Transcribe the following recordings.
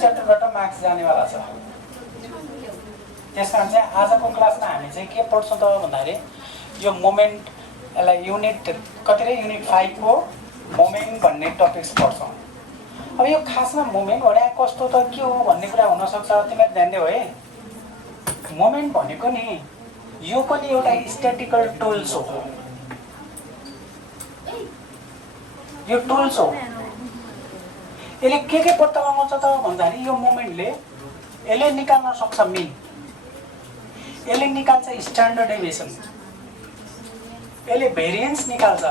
च्याप्टरबाट marks जानेवाला छ। त्यस कारण चाहिँ आजको क्लासमा हामी चाहिँ के पढ्छौँ त भन्दाखेरि यो मोमेन्ट, यसलाई युनिट कति रे युनिट 5 को मोमेन्ट भन्ने टपिक्स पढ्छौँ। अब यो खासमा मोमेन्ट भने कस्तो त के हो भन्ने कुरा हुनसक्छ, तिमीहरू ध्यान दियौ है। मोमेन्ट भनेको नि यो पनि एउटा स्ट्याटिकल टुल्स हो। यो टुल्स हो। यसले के पत्ता लगाउँछ त भन्दाखेरि यो मोमेन्टले यसले निकाल्न सक्छ मिन, यसले निकाल्छ स्ट्यान्डर्ड डेभिएसन, यसले भेरिएन्स निकाल्छ,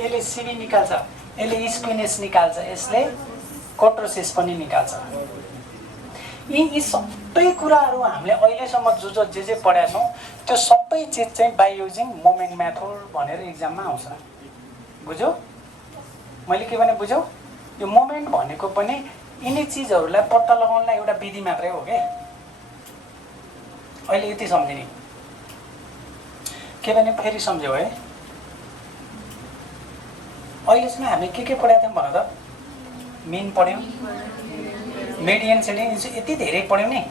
यसले सिबी निकाल्छ, यसले स्क्विनेस निकाल्छ, यसले कोट्रोसिस पनि निकाल्छ। यी सबै कुराहरू हामीले अहिलेसम्म जे पढाएका छौँ त्यो सबै चिज चाहिँ बाई युजिङ मोमेन्ट मेथड भनेर इक्जाममा आउँछ। बुझ्यौ मैले के भने? बुझ्यौ? यो मोमेन्ट भनेको पनि यिनी चिजहरूलाई पत्ता लगाउनलाई एउटा विधि मात्रै हो के। अहिले यति सम्झिने के भने फेरि सम्झ्यौ है। अहिलेसम्म हामी के पढाएको थियौँ भन त? मिन पढ्यौँ, मिडियन सेडियन यति धेरै पढ्यौँ नि।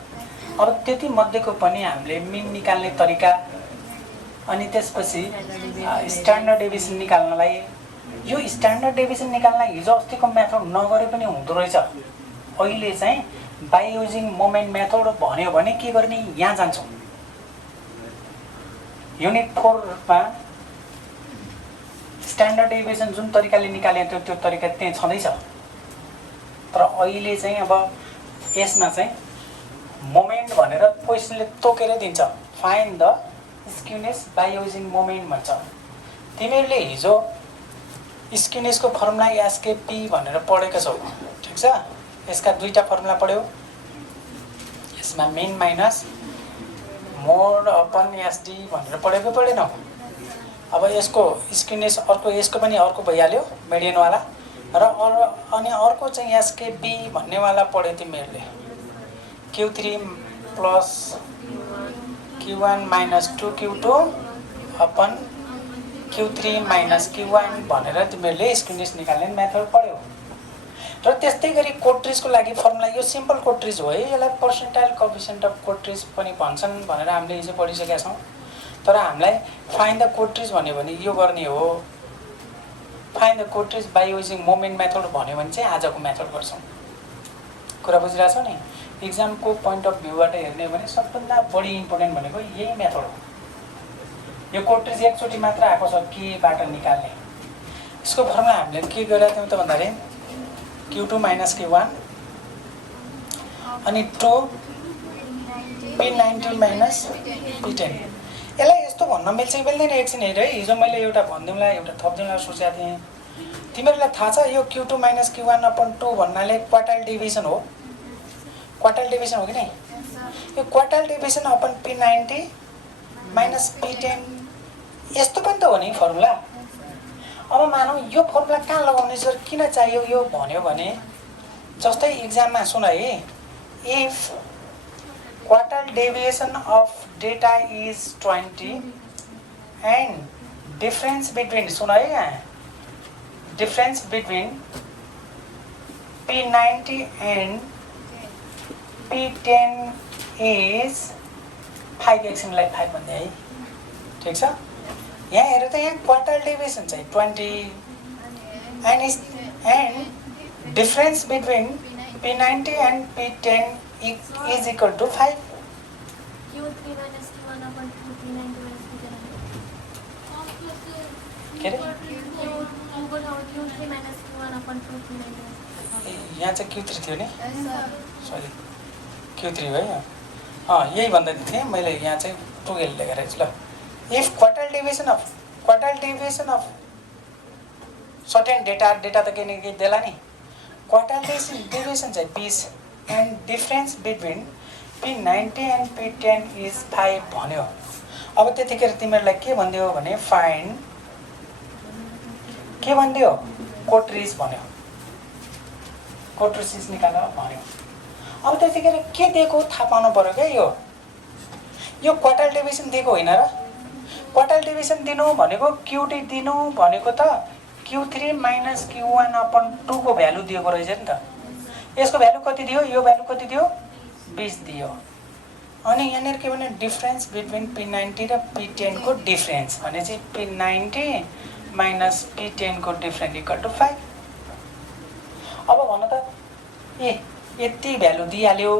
अब त्यति मध्येको पनि हामीले मिन निकाल्ने तरिका, अनि त्यसपछि स्ट्यान्डर्ड डेभिएसन निकाल्नलाई, यो स्ट्यान्डर्ड डेभिएसन निकाल्न हिजो अस्तिको मेथड नगरे पनि हुँदो रहेछ। अहिले चाहिँ बाई युजिङ मोमेन्ट मेथड भन्यो भने के गर्ने? यहाँ जान्छौँ। युनिट 4 मा स्ट्यान्डर्ड डेभिएसन जुन तरिकाले निकाले त्यो तरिका त्यहाँ छँदैछ। तर अहिले चाहिँ अब यसमा चाहिँ मोमेन्ट भनेर क्वेसनले तोकेर दिन्छ, find the skewness by using moment भन्छ। तिमीहरूले हिजो स्क्युनेसको फर्मुला एसकेपी भनेर पढेको छौ, ठिक छ? यसका दुईटा फर्मुला पढ्यौ। यसमा मिन माइनस मोड अपन एसडी भनेर पढेको पढेनौ? अब यसको स्क्युनेस अर्को, यसको पनि अर्को भइहाल्यो मिडियनवाला, र अनि अर्को चाहिँ एसकेपी भन्नेवाला पढ्यो तिमीहरूले। Q3 plus Q1 minus 2Q2 upon Q3 minus Q1 भनेर तिमीहरूले स्क्युनेस निकाल्ने मेथड पढ्यौ। र त्यस्तै गरी कोट्रिजको लागि फर्मुला यो सिम्पल कोट्रिज हो है, यसलाई पर्सेन्टाइल कोएफिसिएन्ट अफ कोट्रिज पनि भन्छन् भनेर हामीले हिजो पढिसकेका छौँ। तर हामीलाई फाइन्ड द कोट्रिज भन्यो भने यो गर्ने हो। Find the kurtosis by using moment method भन्यो भने चाहिँ आजको मेथड गर्छौँ। कुरा बुझिरहेछौ नि? इक्जामको पोइन्ट अफ भ्यूबाट हेर्ने भने सबभन्दा बढी इम्पोर्टेन्ट भनेको यही मेथड हो। यो कोट्रिज एकचोटि मात्र आएको छ केबाट निकाल्ने। यसको फर्मुला हामीले के गरेका थियौँ त भन्दाखेरि Q2 माइनस Q1 अनि 2 P90 माइनस P10। यसलाई यस्तो भन्न मिल्छ कि मिल्दैन एकछिन हेर है। हिजो मैले एउटा भनिदिउँला, एउटा थपिदिउँला सोचेको थिएँ। तिमीहरूलाई थाहा छ यो Q2 माइनस Q1 अपन 2 भन्नाले क्वार्टाइल डिभिजन हो। क्वार्टाइल डिभिजन हो कि नहीं? यो quartile division upon P90 minus P10 यस्तो पनि त हो नि फर्मुला। अब मानौ यो फर्मुला कहाँ लगाउने सर, किन चाहियो यो भन्यो भने जस्तै इक्जाममा सुन है, if quartile deviation of data is 20 and difference between, सुन है यहाँ, difference between P90 and P10 is 5, एकछिनलाई 5 भन्दै है, ठिक छ? यहाँ हेर त, यहाँ क्वार्टाइल डेभिएसन चाहिँ 20 and difference between P90 and P10 is equal to 5। के अरे यहाँ चाहिँ Q3 थियो नि, सरी Q3 हो है। यही भन्दै थिएँ मैले, यहाँ चाहिँ 2L लेखेर रहेछु ल। If quartile deviation of certain data त के नहीं देला नि, क्वार्टाइल डेभिएसन चाहिँ 20 and difference between P90 and P10 is 5 भन्यो। अब त्यतिखेर तिमीहरूलाई के भन्दियो भने फाइन्ड, के भन्दियो? कोट्रिज भन्यो, कोट्रिज निकाल भन्यो। अब त्यतिखेर के दिएको थाहा पाउनु पर्यो क्या। यो क्वार्टाइल डिभिजन दिएको होइन र? क्वार्टाइल डिभिजन दिनु भनेको क्युटी दिनु भनेको त Q3 माइनस Q1 अपन 2 को भ्यालु दिएको रहेछ नि त। यसको भ्यालु कति दियो, यो भ्यालु कति दियो, 20 दियो। अनि यहाँनिर के भने डिफरेन्स बिट्विन P90 र P10 को डिफरेन्स भनेपछि P90 माइनस P10 को डिफरेन्स इक्वल टु 5। अब भन त यति भ्यालु दिइहाल्यो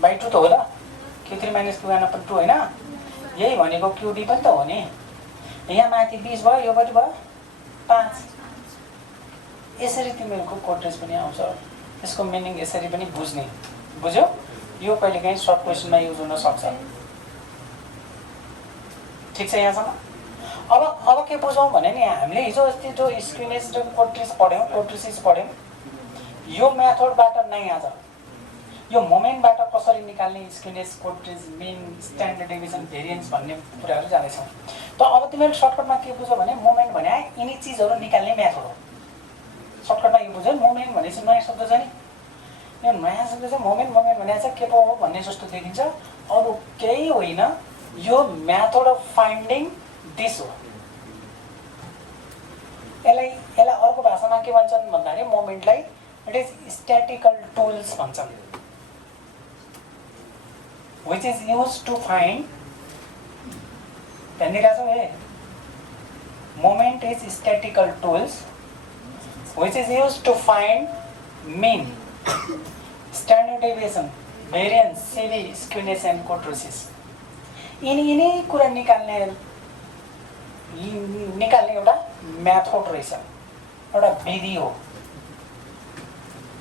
बाई 2 त हो ल, Q3 माइनस Q1 अपन 2 होइन, यही भनेको QD पनि त हो नि। यहाँ माथि 20 भयो, यो कति भयो 5। यसरी तिमीहरूको कोट्रेज पनि आउँछ। यसको मिनिङ यसरी पनि बुझ्ने, बुझ्यौ? यो कहिलेकाहीँ सर्ट क्वेसनमा युज हुन सक्छ। ठिक छ यहाँसम्म? अब के बुझौँ भने नि, हामीले हिजो अस्ति जो स्क्रिनेज र कोट्रेज पढ्यौँ, कोट्रेसिस पढ्यौँ, यो मेथडबाट नै आज यो मोमेन्टबाट कसरी निकाल्ने स्क्रिनेज, कोट्रेज, मिन, स्ट्यान्डर्ड डेभिएसन, भेरिएन्स भन्ने कुराहरू जानेछौँ। त अब तिमीहरूले सर्टकटमा के बुझ्यौ भने मोमेन्ट भने यिनी चिजहरू निकाल्ने मेथड हो। सर्टकटमा यो बुझ्यौ, मोमेन्ट भनेपछि नयाँ शब्द छ नि, यो नयाँ शब्द चाहिँ मोमेन्ट भने चाहिँ के पो हो भन्ने जस्तो देखिन्छ, अरू केही होइन, यो मेथड अफ फाइन्डिङ दिस हो। यसलाई अर्को भाषामा के भन्छन् भन्दाखेरि मोमेन्टलाई इट इज स्ट्याटिकल टुल्स भन्छन्, which is used to find, ध्यान दिइरहेछौ है, moment is statistical tools which is used to find mean, standard deviation, variance, CV, skewness and kurtosis। यिनी कुरा निकाल्ने एउटा मेथड रहेछ, एउटा विधि हो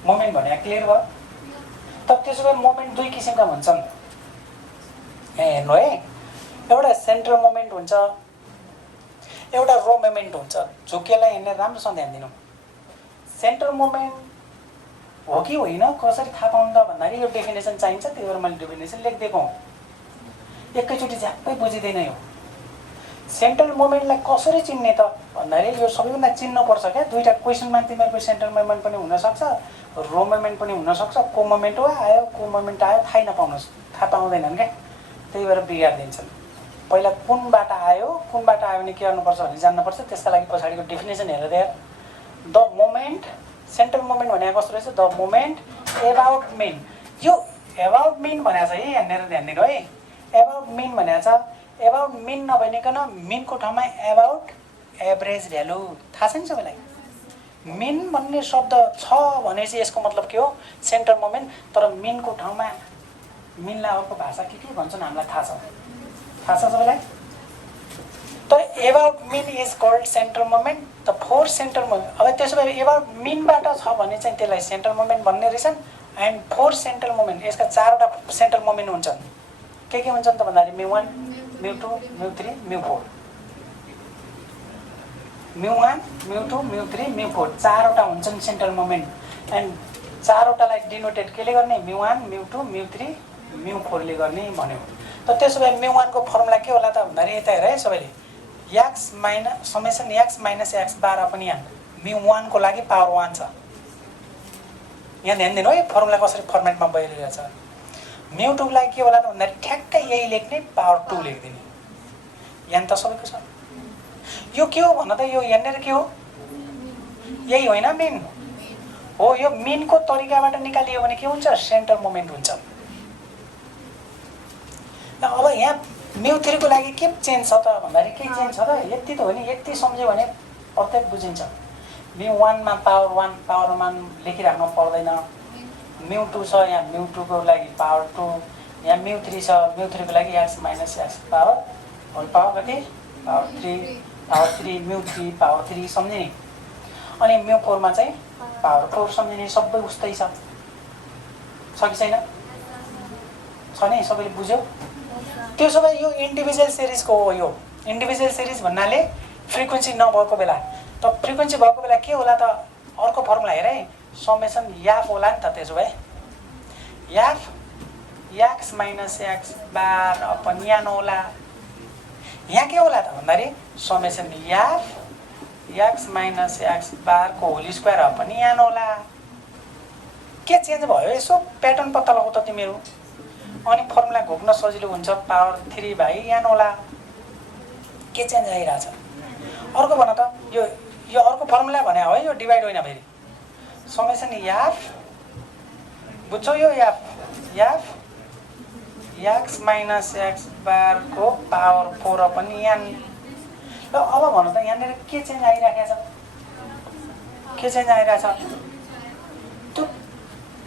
मोमेन्ट भने। क्लियर भयो? त त्यसो भए मोमेन्ट दुई किसिमका भन्छन्। हेर्नु है, एउटा सेन्ट्रल मोमेन्ट हुन्छ, एउटा रो मोमेन्ट हुन्छ। झुकेलाई हेर्ने राम्रोसँग ध्यान दिनु। सेन्ट्रल मोमेन्ट हो कि होइन कसरी थाहा पाउनु त भन्दाखेरि यो डेफिनेसन चाहिन्छ, त्यही भएर मैले डेफिनेसन लेखिदिएको हुँ। एकैचोटि झ्याप्पै बुझिँदैन यो। सेन्ट्रल मोमेन्टलाई कसरी चिन्ने त भन्दाखेरि यो सबैभन्दा चिन्नुपर्छ क्या। दुईवटा क्वेसनमा तिमीहरूको सेन्ट्रल मोमेन्ट पनि हुनसक्छ, रो मोमेन्ट पनि हुनसक्छ। को मोमेन्ट हो आयो, को मोमेन्ट आयो थाहा पाउँदैनन् क्या, त्यही भएर बिगारिदिन्छन्। पहिला कुनबाट आयो भने के गर्नुपर्छ भने जान्नुपर्छ। त्यसका लागि पछाडिको डेफिनेसन हेरेर देयर। द मोमेन्ट, सेन्ट्रल मोमेन्ट भनेको कस्तो रहेछ, द मोमेन्ट एबाउट मिन। यो एबाउट मिन भनेको छ है, यहाँनिर ध्यान दिनु है। एबाउट मिन भनेको छ, एबाउट मिन नभनिकन मिनको ठाउँमा एबाउट एभरेज भ्यालु। थाहा छ नि सबैलाई? मिन भन्ने शब्द छ भने चाहिँ यसको मतलब के हो, सेन्ट्रल मोमेन्ट। तर मिनको ठाउँमा मिनलाई अर्को भाषा के भन्छन् हामीलाई थाहा छ सबैलाई? त about mean is called central moment. त फोर सेन्ट्रल मोमेन्ट। अब त्यसो भए एबाउट मिनबाट छ भने चाहिँ त्यसलाई सेन्ट्रल मोमेन्ट भन्ने रहेछन्। एन्ड फोर सेन्ट्रल मोमेन्ट, यसका चारवटा सेन्ट्रल मोमेन्ट हुन्छन्। के हुन्छन् त भन्दाखेरि μ1, μ2, μ3, μ4। μ1, μ2, μ3, μ4 चारवटा हुन्छन् सेन्ट्रल मोमेन्ट। एन्ड चारवटालाई डिनोटेट केले गर्ने, μ1, μ2, μ3, μ4 ले गर्ने भन्यो। त त्यसो भए μ1 को फर्मुला के होला त भन्दाखेरि यता हेर है सबैले, x minus summation x minus x बार पनि यहाँ μ1 को लागि पावर 1 छ। यहाँ ध्यान दिनु है फर्मुला कसरी फर्मेटमा भइरहेको छ। μ2 को लागि के होला त भन्दाखेरि ठ्याक्कै यही लेख्ने, पावर 2 लेखिदिने। यहाँ त सबैको छ। यो के हो भन त, यो यहाँनिर के हो, यही होइन मिन हो। यो मिनको तरिकाबाट निकालियो भने के हुन्छ, सेन्ट्रल मोमेन्ट हुन्छ। अब यहाँ μ3 को लागि के चेन्ज छ त भन्दाखेरि के चेन्ज छ त, यति त हो नि, यति सम्झ्यो भने प्रत्येक बुझिन्छ। μ1 मा पावर 1 लेखिराख्नु पर्दैन। μ2 छ, यहाँ μ2 को लागि पावर 2, यहाँ μ3 छ, μ3 को लागि x minus x power whole power कति, पावर 3 μ3 पावर 3 सम्झिने। अनि μ4 मा चाहिँ पावर 4 सम्झिने। सबै उस्तै छ कि छैन? छ नि, सबैले बुझ्यो? त्यसो भए यो इन्डिभिजुअल सिरिजको हो। यो इन्डिभिजुअल सिरिज भन्नाले फ्रिक्वेन्सी नभएको बेला। त फ्रिक्वेन्सी भएको बेला के होला त, अर्को फर्मुला हेर है, समेसन याफ होला नि त। त्यसो भए याफ x माइनस x बार अपन यहाँ नहोला। यहाँ के होला त भन्दाखेरि समेसन याफ x माइनस x बार को होल स्क्वायर अपन यहाँ नहोला। के चेन्ज भयो यसो प्याटर्न पत्ता लगाउ त तिमीहरू। अनि फर्मुला घोक्न सजिलो हुन्छ, पावर 3 भाइ यहाँ नहोला। के चेन्ज आइरहेछ? अर्को भन त, यो अर्को फर्मुला भने हो है, यो डिभाइड होइन फेरि। समेसन याफ बुझ्छौ यो याफ याफ एक्स माइनस एक्स बार को पावर 4 अपन यान ल अब भन त यहाँनिर के चेन्ज आइराखेको छ के चेन्ज आइरहेछ त्यो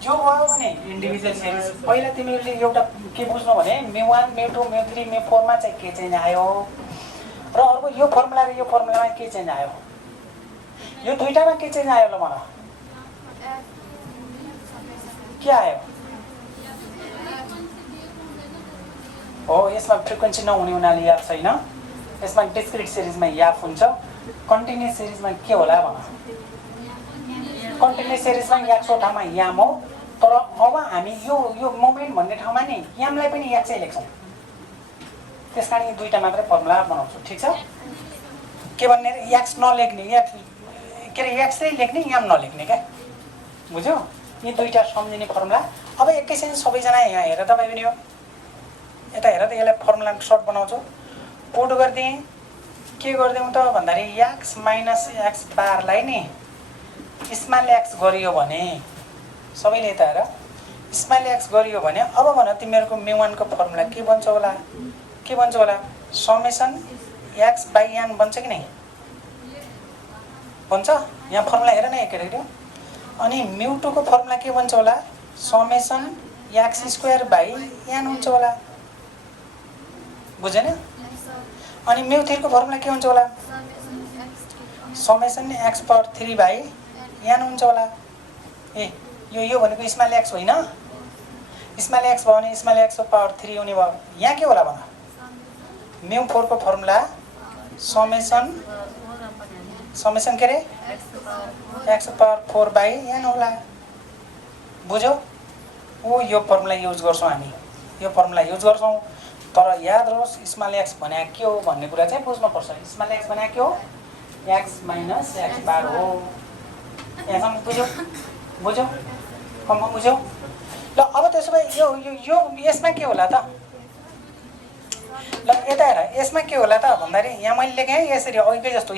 जो भयो भने इन्डिभिजुअल सिरिज पहिला तिमीहरूले एउटा के बुझ्नु भने μ1 μ2 μ3 μ4 मा चाहिँ के चेन्ज आयो र अर्को यो फर्मुला र यो फर्मुलामा के चेन्ज आयो यो दुईटामा के चेन्ज आयो ल भन के आयो हो यसमा फ्रिक्वेन्सी नहुने हुनाले याद छैन यसमा डिस्क्रिट सिरिजमा याद हुन्छ कन्टिन्युअस सिरिजमा के होला भन कन्टिन्युअस सिरिजमा याक्सको ठाउँमा याम हो तर अब हामी यो मोमेन्ट भन्ने ठाउँमा नि यामलाई पनि याक्सै लेख्छौँ त्यसकारण यो दुईटा मात्रै फर्मुला बनाउँछु ठीक छ के भन्ने याक्स नलेख्ने याक्स के अरे याक्सै लेख्ने याम नलेख्ने क्या बुझ्यौ यी दुईटा सम्झिने फर्मुला अब एकैछिन सबैजना यहाँ हेर तपाईँ पनि हो यता हेर त यसलाई फर्मुला सर्ट बनाउँछु पुट गरिदिएँ के गरिदिउँ त भन्दाखेरि एक्स माइनस एक्स बारलाई नि स्मल एक्स गरियो भने सबैले यता हेर स्मल एक्स गरियो भने अब भन तिमीहरूको μ1 को फर्मुला के बन्छ होला समेसन एक्स बाई एन बन्छ कि नै बन्छ यहाँ फर्मुला हेर न केटाकेटी अनि μ2 को फर्मुला के बन्छ होला summation x square by n हुन्छ होला बुझेन अनि μ3 को फर्मुला के हुन्छ होला summation x power 3 by n हुन्छ होला ए यो भनेको स्मल एक्स होइन स्मल एक्स भयो भने स्मल एक्स को पावर 3 हुने भयो यहाँ के होला भन μ4 को फर्मुला समेसन के रे एक्स पावर 4 बाई एन होला बुझ्यौ ओ यो फर्मुला युज गर्छौँ हामी यो फर्मुला युज गर्छौँ तर याद रहोस् स्मल एक्स भने के हो भन्ने कुरा चाहिँ बुझ्नुपर्छ स्मल एक्स भने के हो एक्स माइनस एक्स बार हो यहाँसम्म बुझ्यौ कम्फर्म बुझ्यौ ल अब त्यसो भए यो यसमा के होला त ल यता हेर यसमा के होला त भन्दाखेरि यहाँ मैले लेखेँ यसरी अघिकै जस्तो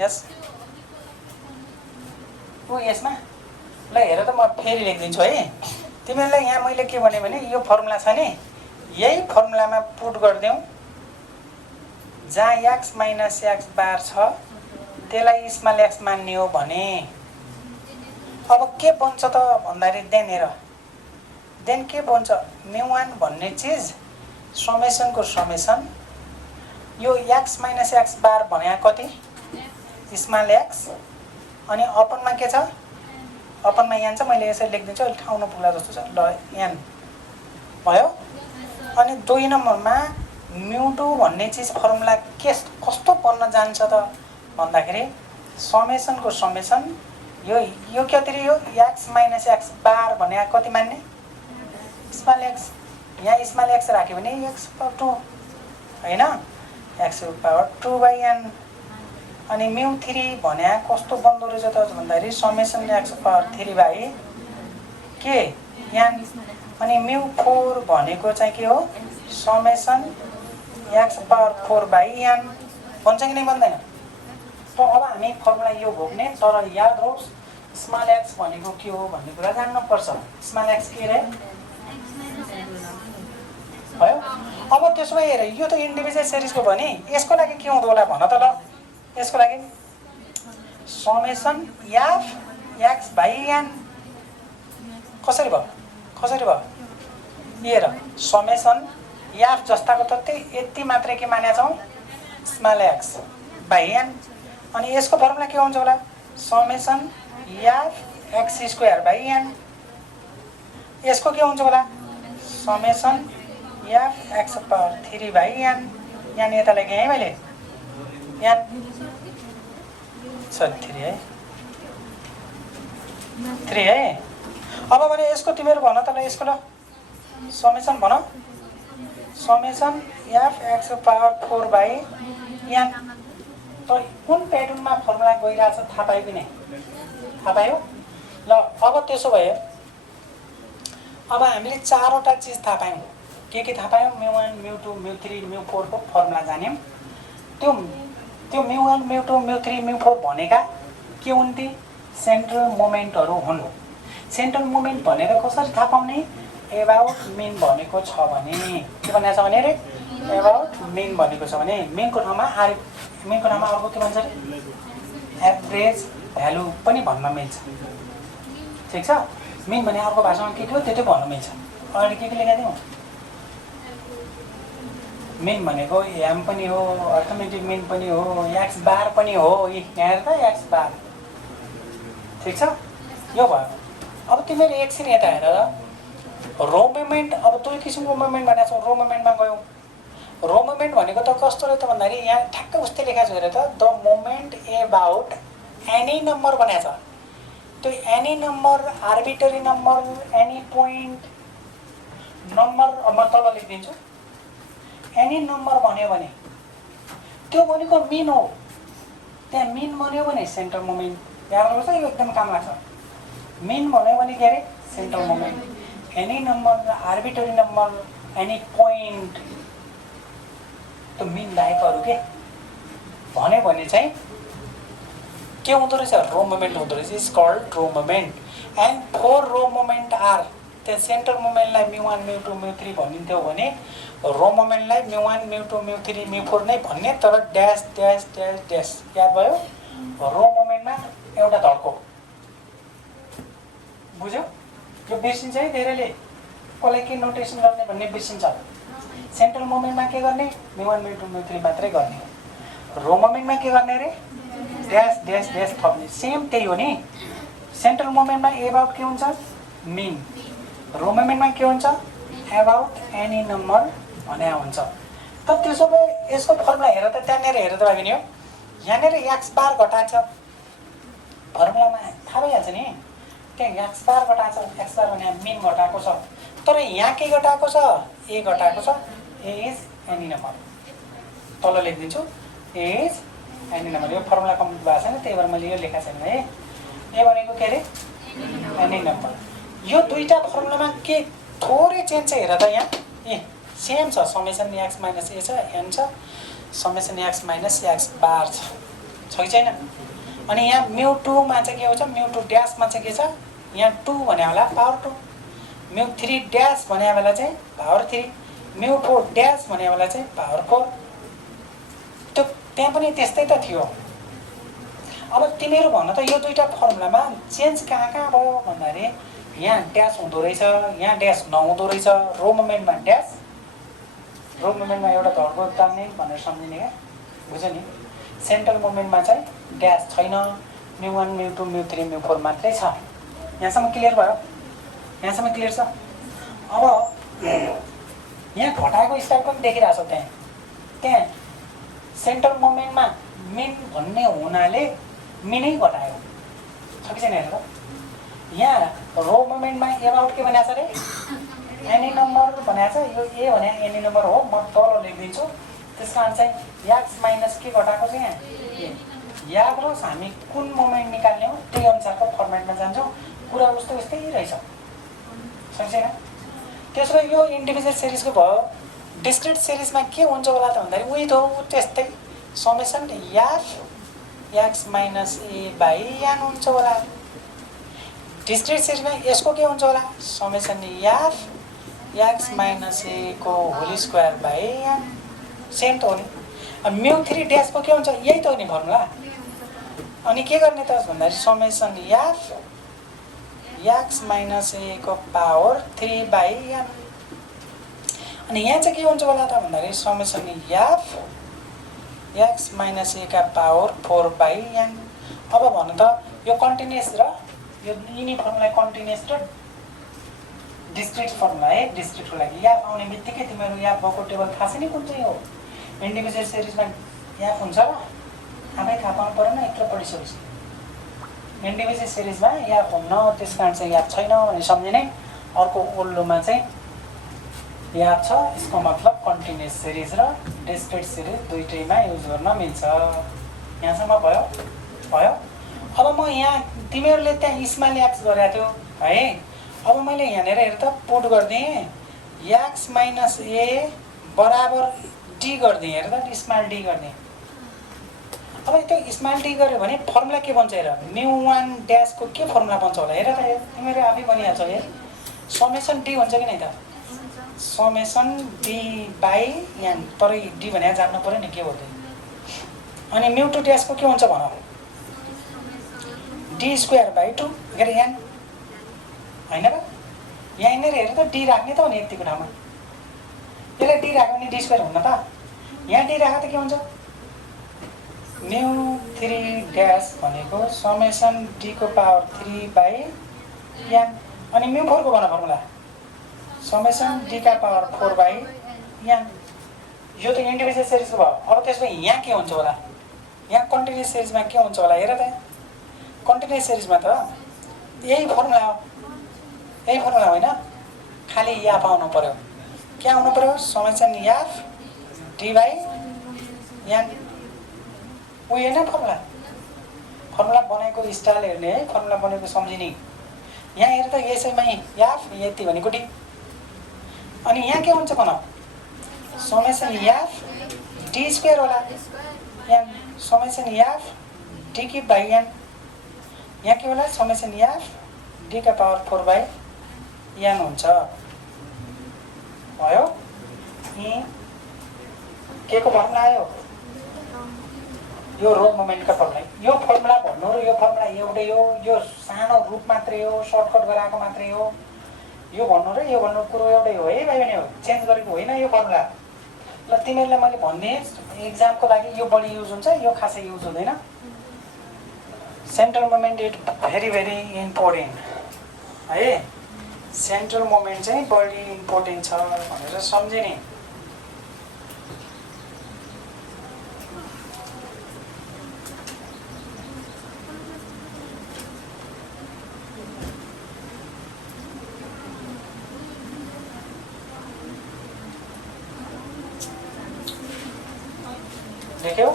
यस ऊ यसमा ल हेर त म फेरि लेखिदिन्छु है तिमीहरूलाई यहाँ मैले के भने यो फर्मुला छ नि यही फर्मुलामा पुट गरिदेऊ जहाँ एक्स माइनस एक्स बार छ त्यसलाई स्मल एक्स मान्ने हो भने अब के बन्छ त भन्दाखेरि देन के बन्छ μ1 भन्ने चिज समेसनको समेसन यो एक्स माइनस एक्स बार भने कति स्मल एक्स अनि अपनमा के छ अपनमा एन छ मैले यसरी लेखिदिन्छु अहिले ठाउँ नपुग्ला जस्तो छ ल एन भयो अनि 2 नम्बरमा μ2 भन्ने चिज फर्मुला कस्तो बन्न जान्छ त भन्दाखेरि समेसनको समेसन यो कति रे यो एक्स माइनस एक्स बार भने कति मान्ने स्मल एक्स यहाँ स्मल एक्स राख्यो भने एक्स पावर 2 हैन एक्स पावर 2 बाई एन अनि μ3 भने कस्तो बन्दो रहेछ त भन्दाखेरि समेसन एक्स पावर 3 बाई के एन अनि μ4 भनेको चाहिँ के हो summation x power 4 by n भन्छ कि नै भन्दैन त अब हामी फर्मुला यो भोग्ने तर याद रहोस् स्मल एक्स भनेको के हो भन्ने कुरा जान्नुपर्छ स्मल एक्स के रे भयो अब त्यसो भए हेर यो त इन्डिभिजुअल सिरिजको भने यसको लागि के हुँदो होला भन त ल यसको लागि summation f x by n कसरी भयो हेर समेसन एफ जस्ताको त यति मात्रै के मानेका छौँ स्मल एक्स बाई एन अनि यसको फर्मुला के हुन्छ होला summation f x square by n यसको के हुन्छ होला summation f x power 3 by n n यता लेखेँ है मैले एन सरी 3 है अब भने यसको तिमीहरू भन त ल यसको ल समेसन भन summation f x power 4 by n त कुन प्याटर्नमा फर्मुला गइरहेछ थाहा पायो कि नै थाहा पायो ल अब त्यसो भए अब हामीले चारवटा चिज थाहा पायौँ के थाहा पायौँ μ1 μ2 μ3 μ4 को फर्मुला जान्यौँ त्यो μ1 μ2 μ3 μ4 भनेका के हुन् ती सेन्ट्रल मोमेन्टहरू हुन्। सेन्ट्रल मोमेन्ट भनेर कसरी थाहा पाउने? एबाउट मिन भनेको छ भने के भनेको छ भने रे एबाउट मिन भनेको छ भने मिनको ठाउँमा अर्को के भन्छ रे एभरेज भ्यालु पनि भन्न मिल्छ। ठिक छ, मिन भने अर्को भाषामा के हो त्यो भन्न मिल्छ। अगाडि के लेखेको थियौँ? मिन भनेको एम पनि हो, अर्थमेटिक मिन पनि हो, एक्स बार पनि हो। यहाँ हेर त एक्स बार। ठिक छ, यो भयो। अब तिमीहरू एकछिन यता हेर रो मोमेन्ट। अब दुई किसिमको मोमेन्ट भनेको छौ। रो मोमेन्टमा गयौँ। रो मोमेन्ट भनेको त कस्तो रहेछ त भन्दाखेरि यहाँ ठ्याक्कै उस्तै लेखेको छ हेर त, the moment about any number भनेको छ। त्यो any number, arbitrary number, any point number, म तल लेखिदिन्छु। एनी नम्बर भन्यो भने त्यो भनेको मिन हो। त्यहाँ मिन भन्यो भने सेन्ट्रल मोमेन्ट याद गर्नुहोस्, यो एकदम काम लाग्छ। मिन भन्यो भने के अरे central moment. Any number, arbitrary number, any point, त्यो मिन बाहेकहरू के भन्यो भने चाहिँ के हुँदो रहेछ? रो मोमेन्ट हुँदो रहेछ। Is called raw moment. And 4 raw moment are. त्यहाँ सेन्ट्रल मोमेन्टलाई म्यु1 म्यु2 म्यु3 भनिन्थ्यो भने रो मोमेन्टलाई म्यु1 म्यु2 म्यु3 म्यु4 नै भन्ने, तर ड्यास ड्यास ड्यास ड्यास। याद भयो? रो मोमेन्टमा एउटा धड्को। बुझ्यो? यो बिर्सिन्छ है धेरैले। कसलाई के नोटेसन गर्ने भन्ने बिर्सिन्छ। सेन्ट्रल मोमेन्टमा के गर्ने? म्यु1 म्यु2 म्यु3 मात्रै गर्ने। रो मोमेन्टमा के गर्ने रे? ड्यास ड्यास ड्यास थप्ने। सेम त्यही हो नि। सेन्ट्रल मोमेन्टमा एबाउट के हुन्छ? मिन। रो मोमेन्टमा के हुन्छ? एबाउट एनी नम्बर भने हुन्छ। त त्यसो भए यसको फर्मुला हेर त, त्यहाँनिर हेर त भाइ हो। यहाँनिर एक्स बार घटाएको छ, फर्मुलामा थाहा भइहाल्छ नि। त्यहाँ एक्स बार घटाएको छ, एक्स बार भने मिन घटाएको छ। तर यहाँ के घटाएको छ? ए घटाएको छ। ए इज एनी नम्बर। तल लेखिदिन्छु, ए इज एनी नम्बर। यो फर्मुला कम्प्लिट भएको छैन, त्यही भएर मैले यो लेखाएको छैन है। ए भनेको के अरे एनी नम्बर। यो दुईवटा फर्मुलामा के थोरै चेन्ज छ हेर त। यहाँ ए सेम छ, समेसन एक्स माइनस ए छ, एन छ, समेसन एक्स माइनस एक्स बार छ कि छैन? अनि यहाँ म्यु2मा चाहिँ के हुन्छ? म्यु2 ड्यासमा चाहिँ के छ? यहाँ 2 भने होला पावर 2, म्यु3 ड्यास भने बेला चाहिँ पावर 3, म्यु4 ड्यास भने बेला चाहिँ पावर 4। त्यो त्यहाँ पनि त्यस्तै त थियो। अब तिमीहरू भन त, यो दुईवटा फर्मुलामा चेन्ज कहाँ कहाँ भयो भन्दाखेरि यहाँ ड्यास हुँदो रहेछ, यहाँ ड्यास नहुँदो रहेछ। रो मोमेन्टमा ड्यास, रो मोमेन्टमा एउटा धड्को तान्ने भनेर सम्झिने क्या, बुझ्यो नि? सेन्ट्रल मोमेन्टमा चाहिँ ड्यास छैन, म्यु1 म्यु2 म्यु3 म्यु4 मात्रै छ। यहाँसम्म क्लियर भयो? यहाँसम्म क्लियर छ? अब यहाँ घटाएको स्टाइल पनि देखिरहेको छ। त्यहाँ सेन्ट्रल मोमेन्टमा मिन भन्ने हुनाले मिनै घटायो छ कि छैन हेर त। यहाँ रो मोमेन्टमा एबाउट के भनेको छ अरे एनी नम्बर भनेको छ। यो ए भने एनी नम्बर हो, म तल लेखिदिन्छु। त्यस कारण चाहिँ एक्स माइनस के घटाएको छ यहाँ ए। याद रहोस्, हामी कुन मोमेन्ट निकाल्ने हो त्यही अनुसारको फर्मेटमा जान्छौँ। कुरा उस्तै उस्तै रहेछ, छैन? त्यसो भए यो इन्डिभिजुअल सिरिजको भयो। डिस्क्रिट सिरिजमा के हुन्छ होला त भन्दाखेरि उही त हो, त्यस्तै summation of x minus a by n हुन्छ होला। डिस्क्रिट सिरिजमा यसको के हुन्छ होला? Summation of x minus a को whole square by n. Same त हो नि। अनि म्यु3 ड्यासको के हुन्छ? यही त हो नि फर्मुला। अनि के गर्ने त भन्दाखेरि summation of x minus a को पावर 3 बाई एन। अनि यहाँ चाहिँ के हुन्छ होला त भन्दाखेरि समेसन याफ एक्स माइनस ए का पावर 4 बाई एन। अब भन्नु त यो कन्टिन्युअस र यो यिनी फर्मुला कन्टिन्युअस र डिस्क्रिट फर्मुला है। डिस्क्रिटको लागि याफ आउने बित्तिकै तिमीहरू याफ भएको टेबल थाहा छ नि कुन चाहिँ हो। इन्डिभिजुअल सिरिजमा याफ हुन्छ र आफै थाहा पाउनु परेन, यत्रो पढिसकेपछि। इन्डिभिजुअल सिरिजमा याफ हुन्न, त्यस कारण चाहिँ याफ छैन भने सम्झिने। अर्को ओल्लोमा चाहिँ याद छ। यसको मतलब कन्टिन्युअस सिरिज र डिस्क्रिट सिरिज दुईटैमा युज गर्न मिल्छ। यहाँसम्म भयो? भयो। अब म यहाँ तिमीहरूले त्यहाँ स्मल एक्स गरेको थियो है। अब मैले यहाँनिर हेर त पुट गरिदिएँ एक्स माइनस ए बराबर डी गरिदिएँ। हेर त स्मल डी गरिदिएँ। अब त्यो स्माइल टी गऱ्यो भने फर्मुला के बन्छ हेर, μ1 ड्यासको के फर्मुला बन्छ होला हेर त, तिमीहरू आफै भनिहाल्छौ हेर, समेसन डी हुन्छ कि नै त, समेसन डी बाई एन, तर डी भनेर जान्नु पऱ्यो नि के हो त्यो। अनि μ2 ड्यासको के हुन्छ भन, डी स्क्वायर बाई 2 के अरे एन होइन र, यहाँनिर हेर त डी राख्ने त हो नि यतिको ठाउँमा, यसलाई डी राख्यो भने डी स्क्वायर हुन्न त, यहाँ डी राख्दा त के हुन्छ, μ3 ड्यास भनेको समेसन डी को पावर 3 बाई एन, अनि μ4 को भन फर्मुला, समेसन डी का पावर 4 बाई एन। यो त इन्डिभिजुअल सिरिजको भयो। अब त्यसमा यहाँ के हुन्छ होला, यहाँ कन्टिन्युअस सिरिजमा के हुन्छ होला हेर त, कन्टिन्युअस सिरिजमा त यही फर्मुला हो, यही फर्मुला होइन, खालि याफ आउनु पर्यो, के आउनु पर्यो, summation of D by an, उयो होइन फर्मुला, फर्मुला बनाएको स्टाइल हेर्ने है, फर्मुला बनेको सम्झिने। यहाँ हेर त यसैमै याफ यति भनेको डी, अनि यहाँ के हुन्छ भन, समेसन याफ डी स्क्वायर होला एन, समेसन याफ डी की बाई एन, यहाँ के होला, समेसन याफ डी का पावर 4 बाई एन हुन्छ भयो। के को फर्मुला आयो, यो रो मोमेन्टका फर्मुला, यो फर्मुला भन्नु र यो फर्मुला एउटै हो, यो सानो रूप मात्रै हो, सर्टकट गराएको मात्रै हो, यो भन्नु र यो भन्नु कुरो एउटै हो है भाइ बहिनी, हो चेन्ज गरेको होइन यो फर्मुला। ल तिमीहरूलाई मैले भनिदिएँ एक्जामको लागि यो बढी युज हुन्छ, यो खासै युज हुँदैन। Central moment it very very important है, सेन्ट्रल मोमेन्ट चाहिँ बढी इम्पोर्टेन्ट छ भनेर सम्झिने। देख्यौ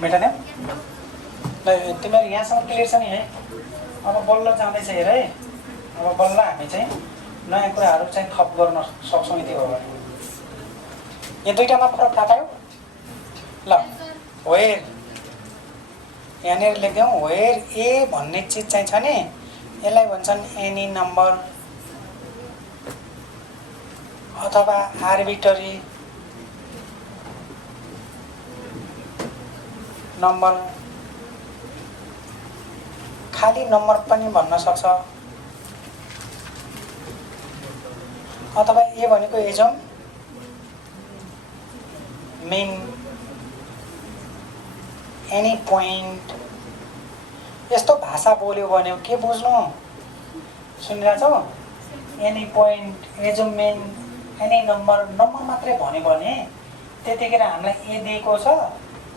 बेटा ने तिमीहरू यहाँसम्म क्लियर छ नि है। अब बल्ल जाँदैछ हेर है, अब बल्ल हामी चाहिँ नयाँ कुराहरू चाहिँ थप गर्न सक्छौँ यति हो भने। यहाँ दुईटामा फरक थाहा पायो ल, वेयर यहाँनिर लेख्यौँ, वेयर ए भन्ने चिज चाहिँ छ नि, यसलाई भन्छन् एनी नम्बर अथवा आर्बिटरी नम्बर, खाली नम्बर पनि भन्न सक्छ, अथवा ए भनेको एजम मेन एनी पोइन्ट। यस्तो भाषा बोल्यो भने के बुझ्नु, सुनिरहेछौ, any point assume mean any number, number मात्रै भन्यो भने त्यतिखेर हामीलाई ए दिएको छ,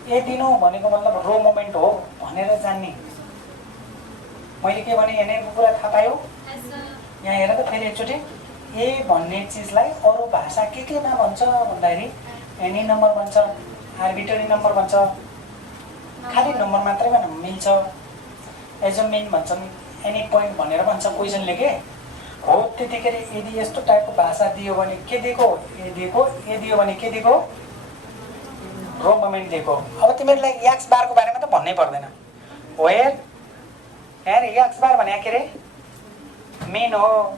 ए दिनु भनेको मतलब रो मोमेन्ट हो भनेर जान्ने। मैले के भने यहाँनिर कुरा थाहा पायो, यहाँ हेर त फेरि एकचोटि, ए भन्ने चिजलाई अरू भाषा केमा भन्छ भन्दाखेरि एनी नम्बर भन्छ, आर्बिटरी नम्बर भन्छ, खालि नम्बर मात्रै मिल्छ, एजमेन्ट भन्छन्, एनी पोइन्ट भनेर भन्छ क्वेसनले के हो। त्यतिखेर यदि यस्तो टाइपको भाषा दियो भने के दिएको, ए दिएको, ए दियो भने के दिएको, रो मोमेन्ट दिएको। अब तिमीहरूलाई एक्स बारको बारेमा त भन्नै पर्दैन, वेयर यहाँ एक्स बार भने के अरे मेन हो,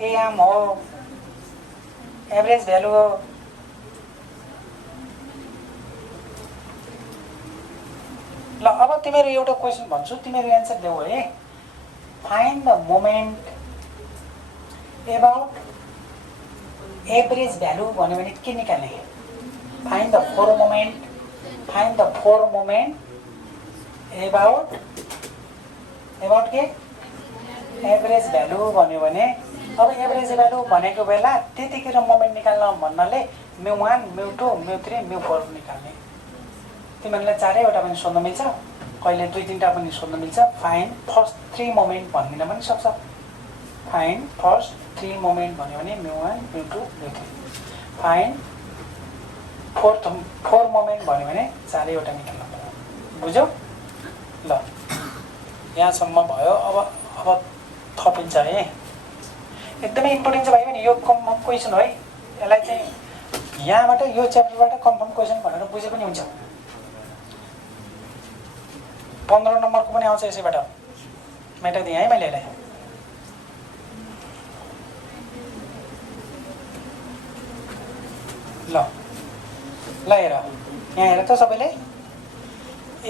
एएम हो, एभरेज भ्यालु हो। ल अब तिमीहरू एउटा क्वेसन भन्छु, तिमीहरू एन्सर देऊ है। Find the moment about average value भन्यो भने के निकाल्ने, find the four moment, find the four moment about के एभरेज भ्यालु भन्यो भने अब एभरेज भ्यालु भनेको बेला त्यतिखेर मोमेन्ट निकाल्न भन्नाले μ1 μ2 μ3 μ4 निकाल्ने। तिमीहरूलाई चारैवटा पनि सोध्न मिल्छ, कहिले 2-3टा पनि सोध्न मिल्छ। फाइन्ड फर्स्ट 3 मोमेन्ट भनिदिन पनि सक्छ। फाइन्ड फर्स्ट 3 मोमेन्ट भन्यो भने μ1 μ2 μ3। फाइन्ड फोर मोमेन्ट भन्यो भने चारैवटा निकाल्न पर्यो। बुझ्यौ? ल यहाँसम्म भयो। अब थपिन्छ है, एकदमै इम्पोर्टेन्ट छ भाइ पनि यो कन्फर्म क्वेसन है। यसलाई चाहिँ यहाँबाट यो च्याप्टरबाट कन्फर्म क्वेसन भनेर बुझे पनि हुन्छ। 15 नम्बरको पनि आउँछ यसैबाट, मेटाइदिएँ है मैले यसलाई। ल हेर, यहाँ हेर त सबैले।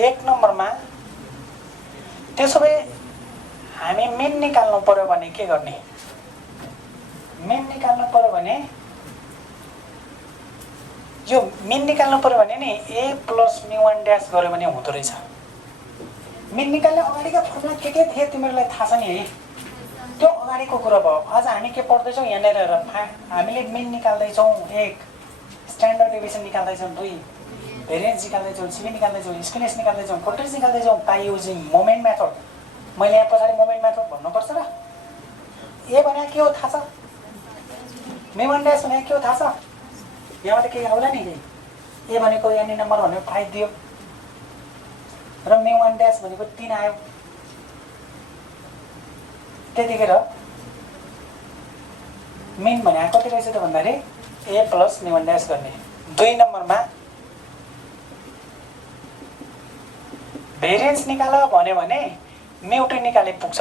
1 नम्बरमा त्यसो भए हामी मेन निकाल्नु पर्यो भने के गर्ने? मेन निकाल्नु पर्यो भने यो मेन निकाल्नु पर्यो भने नि a + μ1 ड्यास गर्यो भने हुँदो रहेछ। मेन निकाल्ने अगाडिका फर्मुला के थिए तिमीहरूलाई थाहा छ नि है? त्यो अगाडिको कुरा भयो। आज हामी के पढ्दैछौँ यहाँनिर हेर, हामीले मेन निकाल्दैछौँ 1, स्ट्यान्डर्ड डेभिएसन निकाल्दैछौँ 2, भेरिएन्स निकाल्दैछौँ, सिबी निकाल्दैछौँ, स्क्विनेस निकाल्दैछौँ, कोट्रेज निकाल्दैछौँ बाइ युजिङ मोमेन्ट मेथड। मैले यहाँ पछाडि मोमेन्ट मेथड भन्नुपर्छ र? ए भने के हो थाहा छ? μ1 ड्यास भने के हो थाहा छ? यहाँबाट केही आउला नि? ए भनेको एन नम्बर भनेको 5 दियो र μ1 ड्यास भनेको 3 आयो। त्यतिखेर मेन भने कति रहेछ त भन्दाखेरि a + μ1 ड्यास गर्ने। 2 नम्बरमा भेरिएन्स निकाल भन्यो भने μ2 निकाले पुग्छ।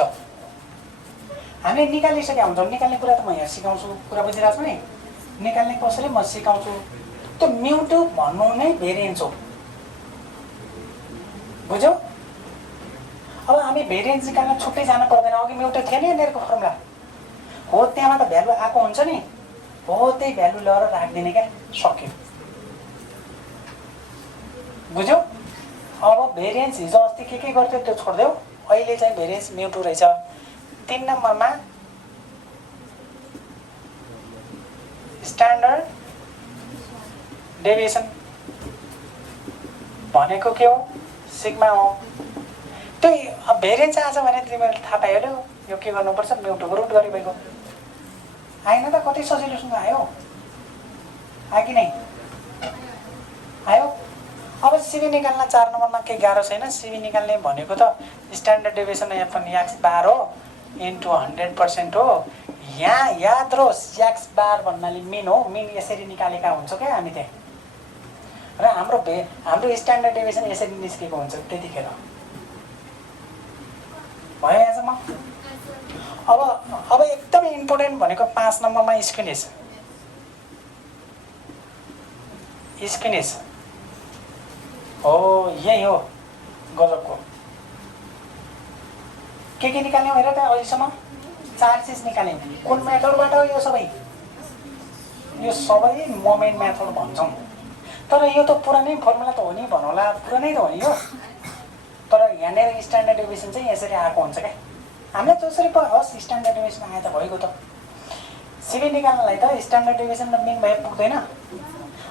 हामीले निकालिसकेका हुन्छौँ। निकाल्ने कुरा त म यहाँ सिकाउँछु, कुरा बुझिरहेको छु नि? निकाल्ने कसरी म सिकाउँछु। त्यो μ2 भन्नु नै भेरिएन्स हो। बुझ्यौ? अब हामी भेरिएन्स निकाल्न छुट्टै जानु पर्दैन। अघि μ2 थियो नि यिनीहरूको फर्मुला हो, त्यहाँबाट भ्यालु आएको हुन्छ नि, हो त्यही भ्यालु लिएर राखिदिने क्या, सक्यो। बुझ्यौ? अब भेरिएन्स हिजो अस्ति के गर्थ्यो त्यो छोडिदेऊ। अहिले चाहिँ भेरिएन्स μ2 रहेछ। 3 नम्बरमा स्ट्यान्डर्ड डेभिएसन भनेको के हो? सिग्मा हो। त्यो अब भेरिएन्स आछ भने तिमीहरूले थाहा पाइहाल्यो यो के गर्नुपर्छ, μ2 को रुट गरी भएको। आएन त? कति सजिलोसँग आयो? आयो कि नै? आयो? अब सिबी निकाल्न 4 नम्बरमा केही गाह्रो छैन। सिबी निकाल्ने भनेको त स्ट्यान्डर्ड डेभिएसन x बार हो इन्टु 100% हो। यहाँ याद रहोस् x बार भन्नाले मिन हो। मिन यसरी निकालेका हुन्छ क्या हामी त्यहाँ, र हाम्रो स्ट्यान्डर्ड डेभिएसन यसरी निस्केको हुन्छ। त्यतिखेर भयो यहाँसम्म। अब एकदमै इम्पोर्टेन्ट भनेको 5 नम्बरमा स्क्विनेस। स्क्विनेस हो, यही हो गजबको। के निकाल्ने हो हेर त? अहिलेसम्म 4 चिज निकाल्ने। कुन मेथडबाट हो यो सबै? यो सबै मोमेन्ट मेथड भन्छौँ। तर यो त पुरानै फर्मुला त हो नि, भनौँला पुरानै त हो नि यो। तर यहाँनिर स्ट्यान्डर्ड डेभिएसन चाहिँ यसरी आएको हुन्छ क्या। हामीलाई जसरी हस् स्ट्यान्डर्ड डेभिएसन आए त भइगयो त। सिबी निकाल्नलाई त स्ट्यान्डर्ड डेभिएसन र मिन भए पुग्दैन।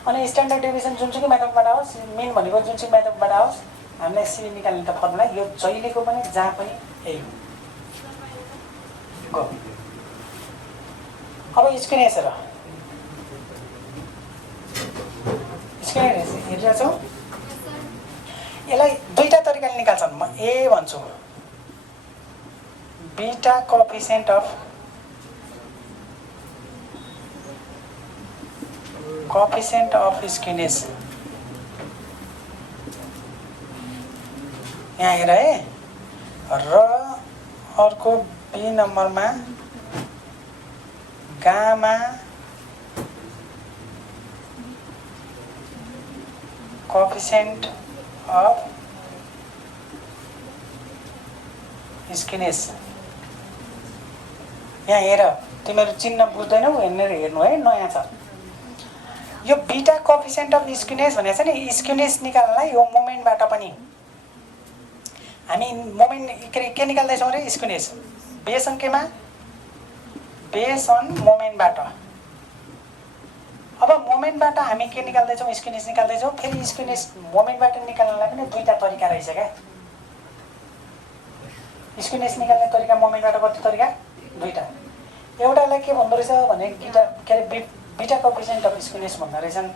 अनि स्ट्यान्डर्ड डेभिएसन जुनसुकै मेथडबाट होस्, मिन भनेको जुनसुकै मेथडबाट होस्, हामीलाई सिबी निकाल्ने त फर्मुला यो जहिलेको पनि जहाँ पनि यही हो। गो अब स्क्विनेस हेर, स्क्विनेस हेरिरहेछौ? यसलाई दुईटा तरिकाले निकाल्छन्। म ए भन्छु, बीटा कोएफिसिएन्ट अफ स्क्विनेस। यहाँ हेर है। र अर्को बी नम्बरमा गामा कोएफिसिएन्ट अफ स्क्विनेस। यहाँ हेर, तिमीहरू चिन्ह बुझ्दैनौ, हेर्नेर हेर्नु है, नयाँ छ यो। बीटा कोएफिसिएन्ट अफ स्क्विनेस भनेको छ नि, स्क्विनेस निकाल्नलाई यो मोमेन्टबाट पनि हामी मोमेन्ट के निकाल्दैछौँ अरे? स्क्विनेस। बेस अङ्केमा बेस अन मोमेन्टबाट। अब मोमेन्टबाट हामी के निकाल्दैछौँ? स्क्विनेस निकाल्दैछौँ। फेरि स्क्विनेस मोमेन्टबाट निकाल्नलाई पनि दुईवटा तरिका रहेछ क्या। स्क्विनेस निकाल्ने तरिका मोमेन्टबाट कति तरिका? दुईवटा। एउटालाई के भन्दो रहेछ भने बीटा कोएफिसिएन्ट अफ स्क्विनेस भन्दो रहेछन्।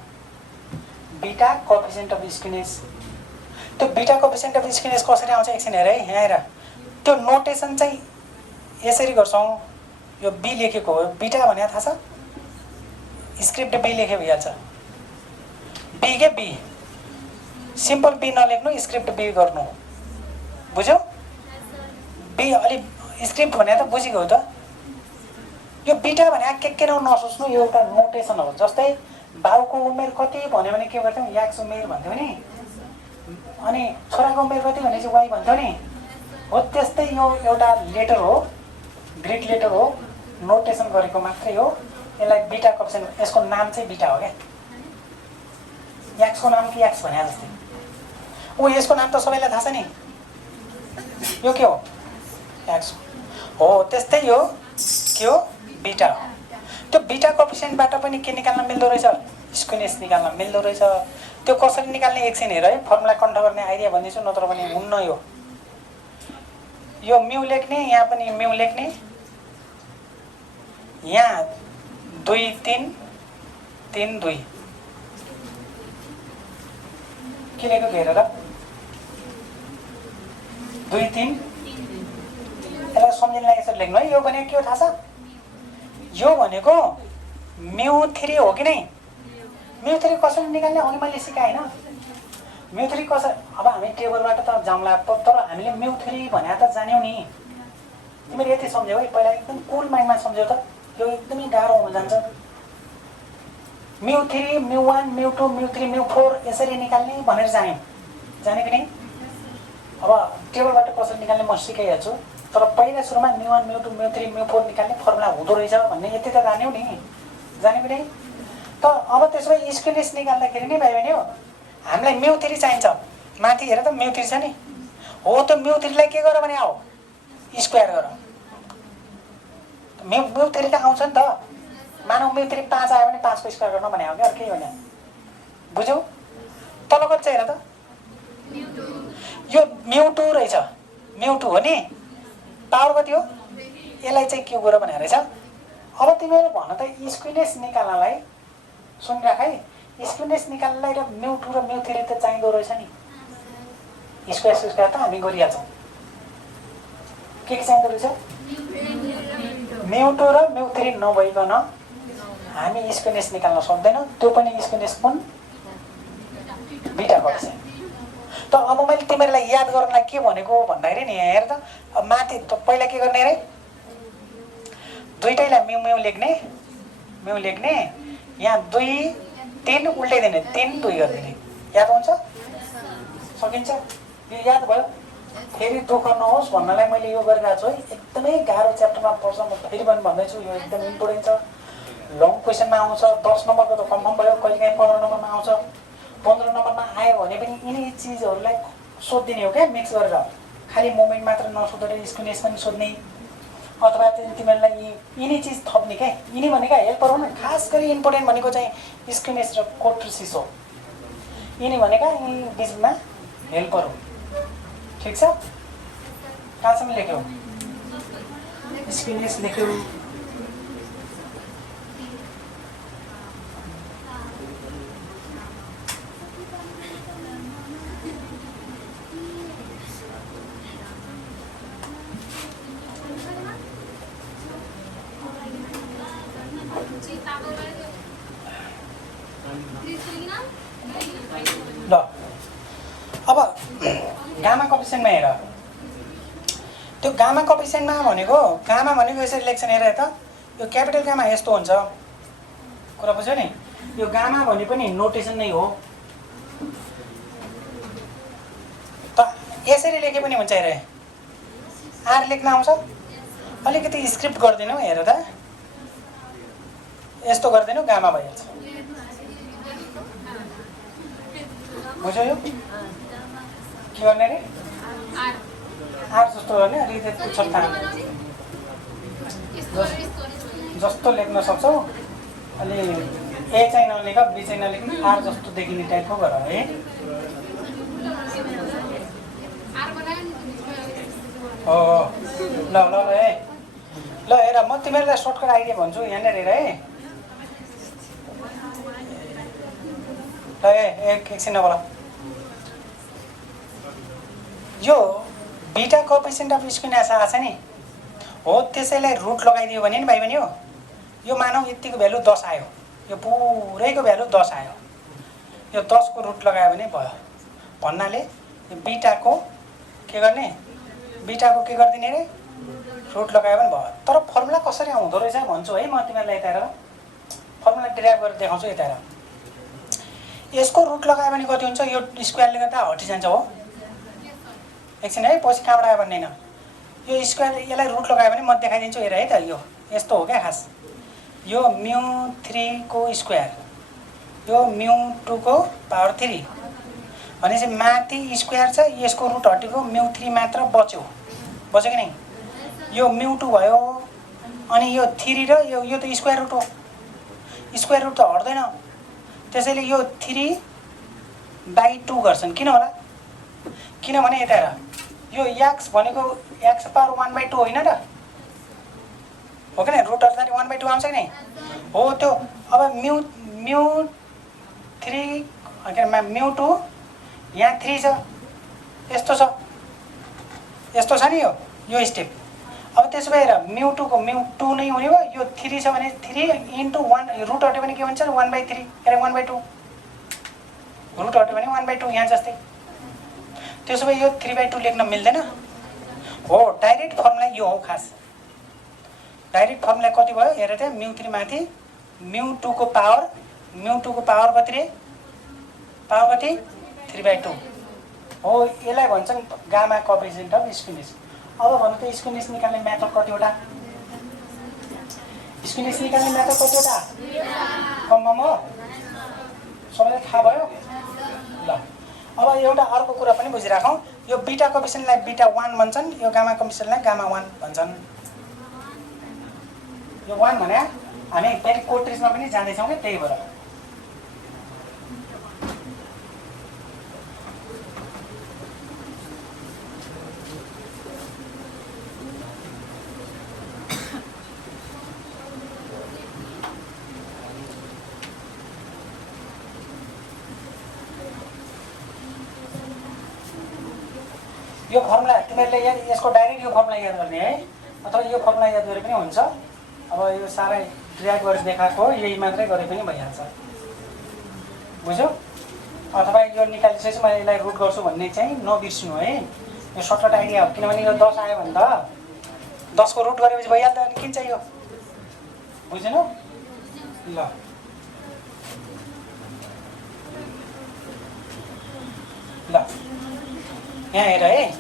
Beta coefficient of skewness. त्यो बीटा कोएफिसिएन्ट अफ स्क्विनेस कसरी आउँछ एकछिन हेर है। यहाँ हेर, त्यो नोटेसन चाहिँ यसरी गर्छौँ। यो बी लेखेको हो, बीटा भने थाहा छ? स्क्रिप्ट बी लेखे भइहाल्छ। बी के बी, सिम्पल बी नलेख्नु, स्क्रिप्ट बी गर्नु। बुझ्यौ? बी अलि स्क्रिप्ट भने त बुझेको हो त। यो बीटा भने के नसोच्नु, यो एउटा नोटेसन हो। जस्तै बाउको उमेर कति भन्यो भने के गर्थ्यौँ? याक्स उमेर भन्थ्यौँ नि। अनि छोराको उमेर कति भने चाहिँ वाइ भन्थ्यौँ नि। हो त्यस्तै यो एउटा लेटर हो, ग्रिक लेटर हो, नोटेसन गरेको मात्रै हो। यसलाई बीटा कोएफिसिएन्ट, यसको नाम चाहिँ बीटा हो क्या। याक्सको नाम कि याक्स भने जस्तै। यसको नाम त सबैलाई थाहा छ नि। यो के हो? याक्स हो। त्यस्तै हो, के हो? बीटा हो। त्यो बीटा कोएफिसिएन्टबाट पनि के निकाल्न मिल्दो रहेछ? स्क्विनेस निकाल्न मिल्दो रहेछ। त्यो कसरी निकाल्ने एकछिन हेर है। फर्मुला कन्ट गर्ने आइडिया भनिदिन्छु, नत्र भने हुन्न। यो म्यू लेख्ने, यहाँ पनि म्यू लेख्ने। यहाँ 2 3 3 2 के लेखेको हेरेर 2 3। यसलाई सम्झिनलाई यसरी लेख्नु है। यो भनेको के हो थाहा छ? यो भनेको म्यू 3 हो कि नै? म्यू 3 कसरी निकाल्ने अघि मैले सिकाएँ होइन? म्यू 3 कसरी, अब हामी टेबलबाट त जाउँला, तर हामीले म्यू 3 भने त जान्यौ नि। तिमीले यति सम्झ्यौ है, पहिला एकदम कुल माइन्डमा सम्झ्यौ त। यो एकदमै गाह्रो हुन जान्छ। Mu 3 mu 1 mu 2 mu 3 mu 4 यसरी निकाल्ने भनेर जान्यौ, जाने कि नै? अब टेबलबाट कसरी निकाल्ने म सिकाइहाल्छु। तर पहिला सुरुमा म्यू 1 म्यू 2 म्यू 3 म्यू 4 निकाल्ने फर्मुला हुँदो रहेछ भन्ने यति त जान्यौ नि, जाने कि नै? त अब त्यसो भए स्क्विनेस निकाल्दाखेरि नि भाइ बहिनी हो, हामीलाई म्यू 3 चाहिन्छ। माथि हेर त म्यू 3 छ नि। हो, त्यो म्यू 3 लाई के गर भने आऊ, स्क्वायर गर। म्यू 3 त आउँछ नि त। मानौ म्यू 3 5 आयो भने 5 को स्क्वायर गर्न भने आयो क्या, अर्कै होइन। बुझ्यौ? तल कति छ हेर त। यो म्यू 2 रहेछ, म्यू 2 हो नि। पावर कति हो? यसलाई चाहिँ के गर भने रहेछ। अब तिमीहरू भन त स्क्विनेस निकाल्नलाई, सुनिराख है, स्क्विनेस निकाल्नलाई र म्यू 2 र म्यू 3 त चाहिँदो रहेछ नि। स्क्वायर त हामी गरिहाल्छौँ। के चाहिँदो रहेछ? म्यू 2 र म्यू 3 नभइकन हामी स्क्विनेस निकाल्न सक्दैनौँ। त्यो पनि स्क्विनेस कुन? Beta coefficient. त अब मैले तिमीहरूलाई याद गर्नलाई के भनेको भन्दाखेरि नि, हेर त, अब माथि त पहिला के गर्ने अरे, दुईटैलाई म्यू म्यू लेख्ने, म्यू लेख्ने। यहाँ 2 3 उल्टाइदिने, 3 2 गरिदिने। याद हुन्छ? सकिन्छ? यो याद भयो? फेरि दुःख नहोस् भन्नलाई मैले यो गरिरहेको छु है। एकदमै गाह्रो च्याप्टरमा पर्छ, म फेरि पनि भन्दैछु। यो एकदम इम्पोर्टेन्ट छ। लङ क्वेसनमा आउँछ। 10 नम्बरको त कन्फर्म भयो, कहिलेकाहीँ 15 नम्बरमा आउँछ। 15 नम्बरमा आयो भने पनि यिनी चिजहरूलाई सोधिदिने हो क्या, मिक्स गरेर। खालि मोमेन्ट मात्र नसोधेर स्क्विनेस पनि सोध्ने, अथवा तिमीहरूलाई यिनी चिज थप्ने क्या। यिनी भनेका हेल्पर हो न। खास गरी इम्पोर्टेन्ट भनेको चाहिँ स्क्विनेस र कोट्रिसिस हो। यिनी भनेका यी बिचमा हेल्पर हो। ठिक छ? कहाँसम्म लेख्यौ? स्क्विनेस लेख्यौ। ल अब गामा कोएफिसिएन्टमा हेर। त्यो गामा कोएफिसिएन्टमा भनेको, गामा भनेको यसरी लेख्छन् हेर त। यो क्यापिटल गामा यस्तो हुन्छ, कुरा बुझ्यौ नि? यो गामा भने पनि नोटेसन नै हो। त यसरी लेखे पनि हुन्छ हेर। आर लेख्न आउँछ? अलिकति स्क्रिप्ट गरिदिनु हेर त। यस्तो गरिदिनु, गामा भइहाल्छ। बुझ्यौ? यो के गर्ने अरे? आर जस्तो गर्ने, अलिकति पुच्छर तान। जस्तो लेख्न सक्छौ। अनि ए चाहिँ नलेख, बी चाहिँ नलेख, आर जस्तो देखिने टाइपको गर है। हो ल ल ल है। ल हेर, म तिमीहरूलाई सर्टकट आइडिया भन्छु, यहाँनिर हेर है। ल एकछिन नबोल। यो बीटा कोएफिसिएन्ट अफ स्क्विनेस आछ नि, हो त्यसैलाई रुट लगाइदियो भने नि भाइ बहिनी हो, यो मानौ यतिको भ्यालु 10 आयो, यो पुरैको भ्यालु 10 आयो, यो 10 को रुट लगायो भने भयो भन्नाले यो बीटाको के गर्ने, बीटाको के गरिदिने रे, रुट लगायो भने भयो। तर फर्मुला कसरी आउँदो रहेछ भन्छु है म तिमीहरूलाई। यता हेर, फर्मुला डिराइभ गरेर देखाउँछु। यता हेर, यसको रुट लगायो भने कति हुन्छ, यो स्क्वायरले गर्दा हटिजान्छ हो। एकछिन है, पछि कहाँबाट आयो भन्ने होइन, यो स्क्वायर यसलाई रुट लगायो भने म देखाइदिन्छु। हेर है त, यो यस्तो हो क्या खास। यो μ3 को स्क्वायर, यो μ2 को पावर 3 भनेपछि माथि स्क्वायर छ, यसको रुट हटेको μ3 मात्र बच्यो कि नै। यो μ2 भयो, अनि यो 3 र यो त स्क्वायर रुट हो, स्क्वायर रुट त हट्दैन, त्यसैले यो 3/2 गर्छन्। किन होला, किनभने यता हेर, यो x भनेको x पावर 1/2 होइन र, हो कि नै, रुट हट्दाखेरि 1/2 आउँछ कि नै, हो त्यो। अब μ3 के अरे μ2 यहाँ 3 छ, यस्तो छ, यस्तो छ नि यो स्टेप। अब त्यसो भएर μ2 को μ2 नै हुने भयो, यो 3 छ भने 3 × 1, रुट हट्यो भने के हुन्छ, 1/3 के अरे 1/2, रुट हट्यो भने 1/2 यहाँ जस्तै। त्यसो भए यो 3/2 लेख्न मिल्दैन हो। डाइरेक्ट फर्मुला यो हो खास। डाइरेक्ट फर्मुला कति भयो हेर त, μ3 माथि μ2 को पावर कति रे, पावर कति, 3/2 हो। यसलाई भन्छन् गामा कोएफिसिएन्ट अफ स्क्विनेस। अब भन्नु त स्क्विनेस निकाल्ने मेथड कतिवटा, स्क्विनेस निकाल्ने मेथड कतिवटा, कम्मम हो, सबैलाई थाहा भयो ल। अब एउटा अर्को कुरा पनि बुझिराखौँ, यो बीटा कोएफिसिएन्टलाई बीटा 1 भन्छन्, यो गामा कोएफिसिएन्टलाई गामा 1 भन्छन्। यो 1 भने हामी फेरि कोट्रिजमा पनि जाँदैछौँ क्या, त्यही भएर। यो फर्मुला तिमीहरूले यसको डाइरेक्ट यो फर्मुला याद गर्ने है, अथवा यो फर्मुला याद गरे पनि हुन्छ। अब यो साह्रै ड्र्याग गरेर देखाएको हो, यही मात्रै गरे पनि भइहाल्छ, बुझ्यौ। अथवा यो निकालिसकेपछि मैले यसलाई रुट गर्छु भन्ने चाहिँ नबिर्सिनु है, यो सर्टकट आइडिया हो। किनभने यो 10 आयो भने त 10 को रुट गरेपछि भइहाल्छ, अनि किन चाहियो, बुझेनौ ल। ल यहाँ हेर है,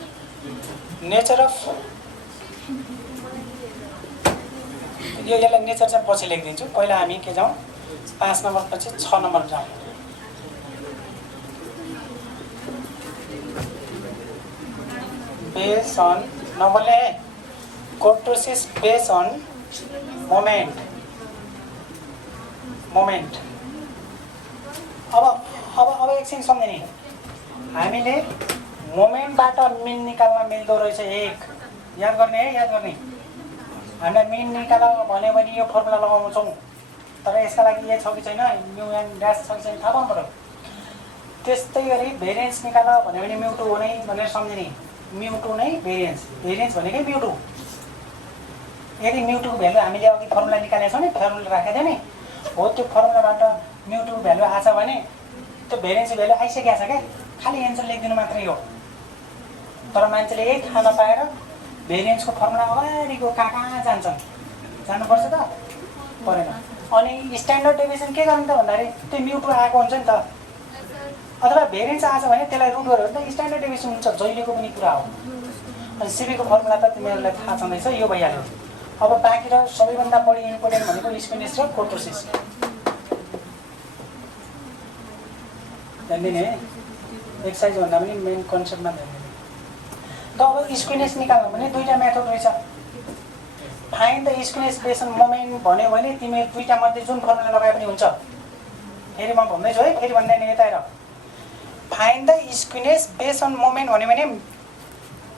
नेचर अफ यो, यसलाई नेचर चाहिँ पछि लेखिदिन्छु। पहिला हामी के जाउँ, 5 नम्बर पछि 6 नम्बर जाउँ। बेस अन नम्बरले कोर्टोसिस बेस अन मोमेन्ट। अब एकछिन सम्झिने, हामीले मोमेन्टबाट मिन निकाल्न मिल्दो रहेछ। एक याद गर्ने है, याद गर्ने। हामीलाई मिन निकाल भन्यो भने यो फर्मुला लगाउँछौँ, तर यसका लागि ए छ कि छैन, μn ड्यास छ कि छैन थाहा पाउनु पर्यो। त्यस्तै गरी भेरिएन्स निकाल भन्यो भने μ2 हो नै भनेर सम्झिने, μ2 नै भेरिएन्स, भेरिएन्स भनेकै μ2। यदि μ2 को भ्यालु हामीले अघि फर्मुला निकालेको छौँ नि, फर्मुला राखेको थियो नि, हो त्यो फर्मुलाबाट μ2 को भ्यालु आछ भने त्यो भेरिएन्स भ्यालु आइसकेको छ क्या, खालि एन्सर लेखिदिनु मात्रै हो। तर मान्छेले यही थाहा नपाएर भेरिएन्सको फर्मुला अगाडिको कहाँ जान्छन्, जानुपर्छ त परेन। अनि स्ट्यान्डर्ड डेभिएसन के गर्ने त भन्दाखेरि त्यो μ2 आएको हुन्छ नि त, अथवा भेरिएन्स आछ भने त्यसलाई रुट गर्यो भने त स्ट्यान्डर्ड डेभिएसन हुन्छ, जहिलेको पनि कुरा हो। अनि सिबीको फर्मुला त तिमीहरूलाई थाहा छँदैछ, यो भइहाल्यो। अब बाँकी र सबैभन्दा बढी इम्पोर्टेन्ट भनेको स्क्विनेस र कोर्टोसिस। ध्यान दिने है, एक्सर्साइज भन्दा पनि मेन कन्सेप्टमा ध्यान दिने। त अब स्क्विनेस निकाल्नु भने दुईवटा मेथड रहेछ। Find the skewness base on moment भन्यो भने तिमी दुईटा मध्ये जुन फर्मुला लगाए पनि हुन्छ। फेरि म भन्दैछु है, फेरि भन्दैन यता हेर। Find the skewness base on moment भन्यो भने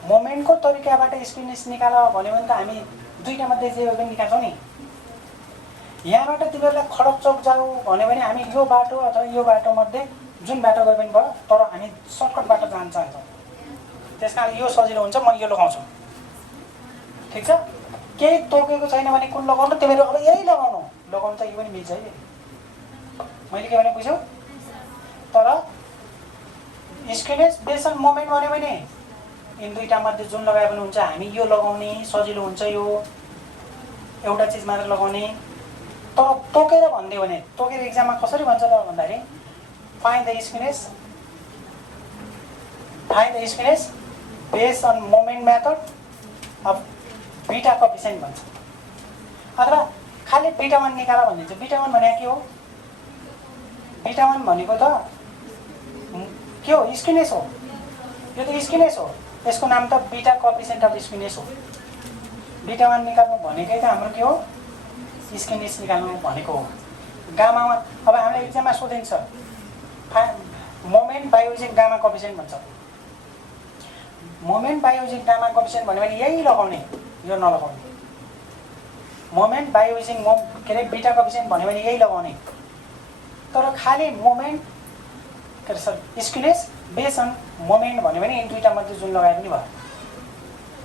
मोमेन्टको तरिकाबाट स्क्विनेस निकाल भन्यो भने त हामी दुईटा मध्ये जे पनि निकाल्छौँ नि। यहाँबाट तिमीहरूलाई खडक चौक जाऊ भन्यो भने हामी यो बाटो अथवा यो बाटो मध्ये जुन बाटो गए पनि भयो, तर हामी सर्टकट बाटो जान चाहन्छौँ। त्यस कारण यो सजिलो हुन्छ, म यो लगाउँछु। ठिक छ, केही तोकेको छैन भने कुन लगाउनु, तिमीहरू अब यही लगाउनु। लगाउनु त यो पनि मिल्छ है, मैले के भने बुझ्यौ। तर स्क्विनेस बेस अन मोमेन्ट भन्यो भने यिन दुईटा मध्ये जुन लगाए पनि हुन्छ, हामी यो लगाउने सजिलो हुन्छ। यो एउटा चिज मात्र लगाउने। तर तोकेर भनिदियो भने, तोकेर इक्जाममा कसरी भन्छ त भन्दाखेरि find the skewness base on moment method of beta coefficient भन्छ। अथवा खालि बीटा 1 निकाल भनिदिन्छ। बीटा 1 भनेको के हो? बीटा 1 भनेको त के हो? स्क्विनेस हो। यो त स्क्विनेस हो। यसको नाम त बीटा कोएफिसिएन्ट अफ स्क्विनेस हो। बीटा 1 निकाल्नु भनेकै त हाम्रो के हो? स्क्विनेस निकाल्नु भनेको हो। गामा 1 अब हामीलाई इक्जाममा सोधिन्छ moment by using gamma coefficient भन्छ। Moment by using gamma coefficient भन्यो भने यही लगाउने, यो नलगाउने। मोमेन्ट बाइ युजिङ के अरे बीटा कोएफिसिएन्ट भन्यो भने यही लगाउने। तर खालि मोमेन्ट के अरे स्क्विनेस बेस अन मोमेन्ट भन्यो भने यिन दुईटा मध्ये जुन लगाए पनि भयो।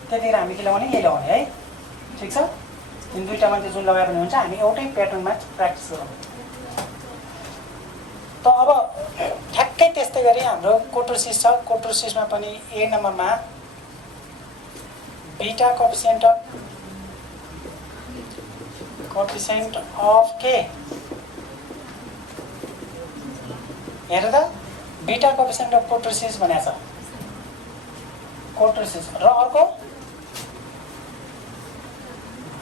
त्यतिखेर हामी के लगाउने? यही लगाउने है। ठिक छ, यिन दुईटा मध्ये जुन लगाए पनि हुन्छ। हामी एउटै प्याटर्नमा प्र्याक्टिस गरौँ। त अब ठ्याक्कै त्यस्तै गरी हाम्रो कोटोसिस छ। कोटोसिसमा पनि ए नम्बरमा बीटा कोएफिसिएन्ट अफ के हेर त, बीटा कोएफिसिएन्ट अफ कोटोसिस भनेको छ। कोटोसिस र अर्को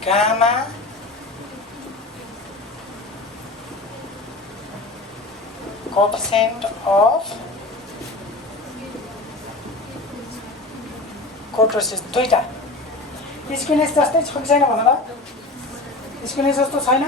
गामा कोएफिसिएन्ट अफ कोटोसिस। दुईटा स्क्विनेस जस्तै छ कि छैन भन त? स्क्विनेस जस्तो छैन?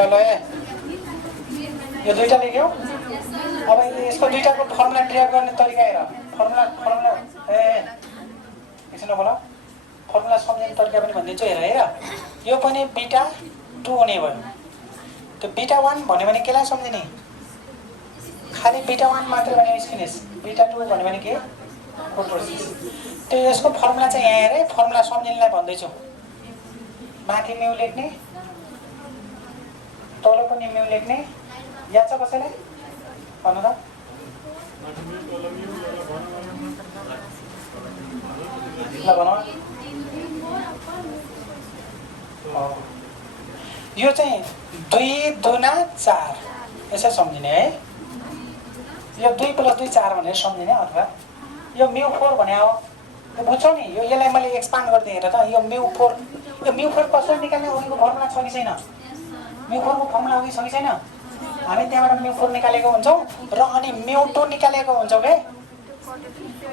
ल यो दुईटा लेख्यौ। अब यसको दुईटाको फर्मुला ट्र्याक गर्ने तरिका हेर। फर्मुला एकछिन बोला, फर्मुला सम्झिने तरिका पनि भनिदिन्छु। हेर यो पनि बीटा 2 हुने भयो। त्यो बीटा 1 भन्यो भने केलाई सम्झिने? खालि बीटा 1 मात्र भन्यो स्क्विनेस। बीटा 2 भन्यो भने के? कोटोसिस। त्यो यसको फर्मुला चाहिँ यहाँ हेरे, फर्मुला सम्झिनलाई भन्दैछु। माथि म्यू लेख्ने, तल पनि म्यू लेख्ने। याद छ कसैलाई? भन्नु त। ल भनौँ। यो चाहिँ 2 दुना 4 यसरी सम्झिने है। यो 2 + 2 4 भनेर सम्झिने। अथवा यो μ4 भने हो, यो बुझ्छौ नि। यो यसलाई मैले एक्सपान्ड गर्दै हेर त। यो μ4 कसरी निकाल्ने? अघिको फर्मुला छ कि छैन? μ4 को फर्मुला अघि छ कि छैन? हामी त्यहाँबाट μ4 निकालेको हुन्छौँ र अनि μ2 निकालेको हुन्छौँ के।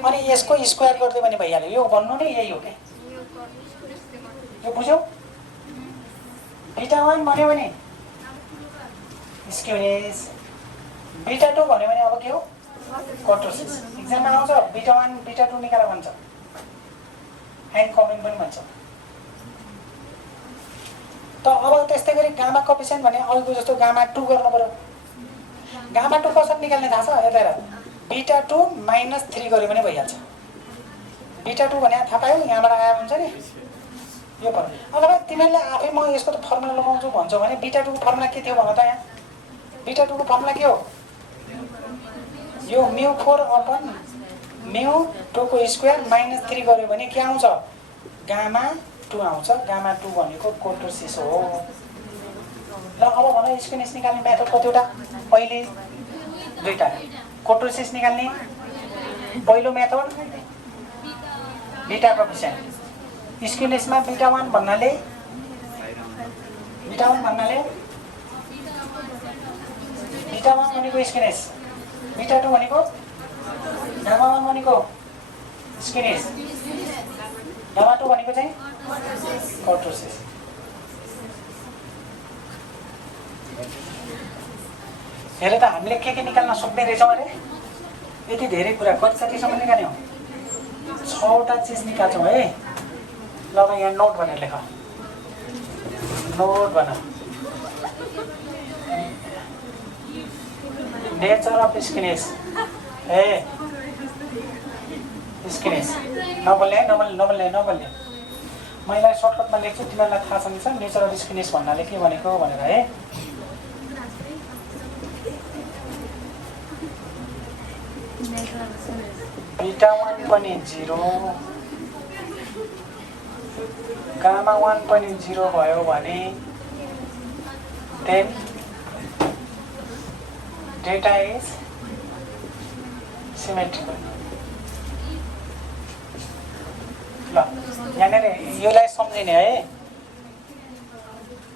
अनि यसको स्क्वायर गर्दै पनि भइहाल्यो। यो भन्नु नै यही हो के। यो बुझ्यौ? बीटा 1 भन्यो भने स्क्विनेस, बीटा 2 भन्यो भने अब के हो? कोटोसिस। इक्जाममा आउँछ बीटा 1 बीटा 2 निकाल भन्छ, एन्ड कमेन्ट पनि भन्छ। त अब त्यस्तै गरी गामा कोएफिसिएन्ट भने अघिको जस्तो गामा 2 गर्नु पर्यो। गामा 2 कसरी निकाल्ने थाहा छ? यता हेर, बीटा 2 माइनस 3 गऱ्यो भने भइहाल्छ। बीटा 2 भने थाहा पायौ नि, यहाँबाट आयो हुन्छ नि यो पर। अथवा तिमीहरूले आफै म यसको त फर्मुला लगाउँछु भन्छौ भने बीटा 2 को फर्मुला के थियो भन त? यहाँ बीटा 2 को फर्मुला के हो? यो म्यु 4 अपन म्यु 2 को स्क्वायर माइनस 3 गऱ्यो भने के आउँछ? गामा 2 आउँछ। गामा 2 भनेको कोटोसिस हो। ल अब भन स्क्वायर निकाल्ने मेथड कतिवटा? पहिले दुईटा। कोटोसिस निकाल्ने पहिलो मेथड बीटा कोएफिसिएन्ट। स्क्वायरमा बीटा 1 भन्नाले बीटा 1 भनेको स्क्वायर, बीटा 2 भनेको गामा 1 भनेको स्क्वायर, गामा 2 भनेको चाहिँ कोटोसिस। हेर त हामीले के निकाल्न सक्ने रहेछौँ अरे? यति धेरै कुरा कतिसम्म निकाल्यौँ? 6वटा चिज निकाल्छौँ है। ल अब यहाँ नोट भनेर लेख, नोट बना। नेचर अफ स्किनेस ए स्किनेस नबोल्ने मैले सर्टकटमा लेख्छु, तिमीहरूलाई थाहा छ नि नेचर अफ स्किनेस भन्नाले के भनेको भनेर है। बीटा 1 पनि 0 गामा 1 पनि 0 भयो भने देन डेटा इज सिमेट्रिकल। ल यहाँनिर योलाई सम्झिने है।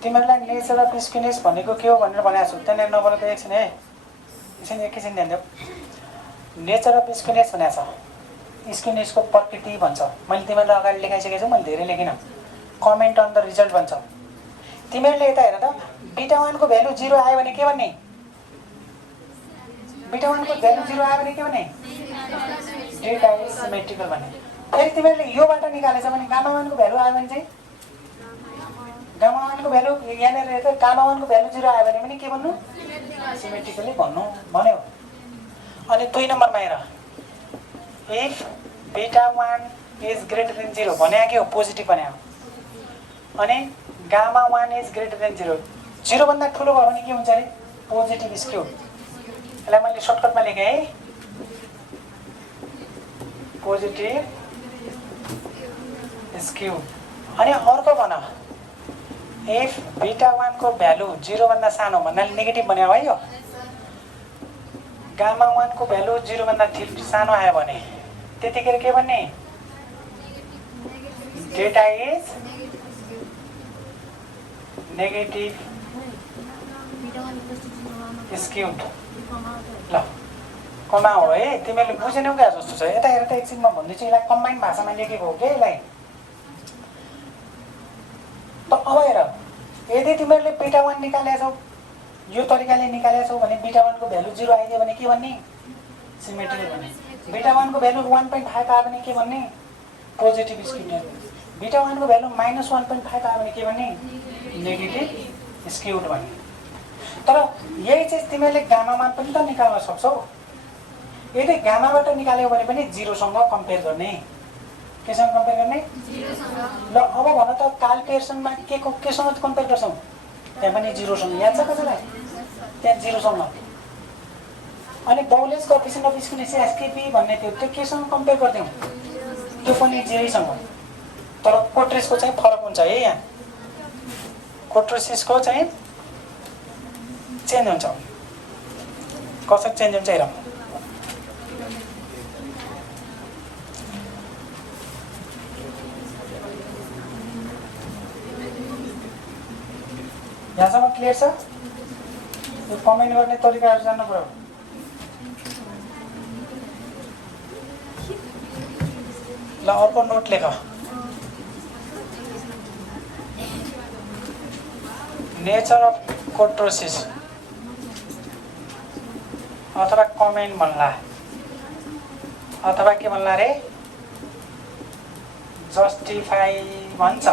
तिमीहरूलाई नेचर अफ स्किनेस भनेको के हो भनेर भनेको छु। त्यहाँनिर नबोलेको एकछिन है, एकैछिन ध्यान देऊ। नेचर अफ स्किनेस भनेको छ स्किनेसको प्रकृति भन्छ। मैले तिमीहरूलाई अगाडि लेखाइसकेको छु, मैले धेरै लेखिनँ। कमेन्ट अन द रिजल्ट भन्छ। तिमीहरूले यता हेर त, बीटा 1 को भ्यालु 0 आयो भने के भन्ने? बीटा 1 को भ्यालु 0 आयो भने के भन्ने? डेटा इज सिमेट्रिकल भन्ने। फेरि तिमीहरूले योबाट निकालेछ भने गामा 1 को भ्यालु आयो भने चाहिँ गामा 1 को भ्यालु यहाँनिर हेर त, गामा 1 को भ्यालु 0 आयो भने पनि के भन्नु? सिमेट्रिकली भन्नु भन्यो। अनि 2 नम्बरमा हेर, if beta 1 is greater than 0 भने के हो? पोजिटिभ भने हो। अनि गामा 1 इज ग्रेटर देन 0, 0 भन्दा ठुलो भयो भने के हुन्छ अरे? Positive skew. यसलाई मैले सर्टकटमा लेखेँ है, पोजिटिभ स्क्यू। अनि अर्को भन, इफ बीटा 1 को भ्यालु 0 भन्दा सानो भन्नाले नेगेटिभ भन्यो है। यो गामा 1 को भ्यालु 0 भन्दा सानो आयो भने त्यतिखेर के भन्ने? Data is negative skewed. ल कमा हो है, तिमीहरूले बुझेनौ क्या जस्तो छ। यता हेर त एकछिन म भन्दैछु, यसलाई कम्बाइन भाषामा लेखेको हो क्या यसलाई। त अब हेर, यदि तिमीहरूले बीटा 1 निकालेछौ, यो तरिकाले निकालेछौ भने बीटा 1 को भ्यालु 0 आइदियो भने के भन्ने? सिमेट्रिकल भन्ने। बीटा 1 को भ्यालु 1.5 आयो भने के भन्ने? Positive skewed. बीटा 1 को भ्यालु -1.5 आयो भने के भन्ने? नेगेटिभ स्क्यूड भन्ने। तर यही चिज तिमीहरूले गामामा पनि त निकाल्न सक्छौ। यदि गामाबाट निकाल्यो भने पनि 0 सँग कम्पेयर गर्ने। केसँग कम्पेयर गर्ने? 0 सँग। ल अब भन त, कार्ल पियर्सनमा केसँग कम्पेयर गर्छौ? त्यहाँ पनि 0 सँग। याद छ कसैलाई? त्यहाँ 0 सँग। अनि बाउलेस कोएफिसिएन्ट अफ स्किनेस एसकेपी भन्ने थियो, त्यो केसँग कम्पेयर गर्थ्यौ? त्यो पनि 0 सँग। तर कोट्रेसको चाहिँ फरक हुन्छ है। यहाँ कोट्रेसिसको चाहिँ चेन्ज हुन्छ। कसरी चेन्ज हुन्छ हेरौँ। यहाँसम्म क्लियर छ? यो कमेन्ट गर्ने तरिकाहरू जान्नु पर्यो। ल अर्को नोट लेख, नेचर अफ कोट्रोसिस अथवा कमेन्ट भन्ला अथवा के भन्ला रे? जस्टिफाई भन्छ,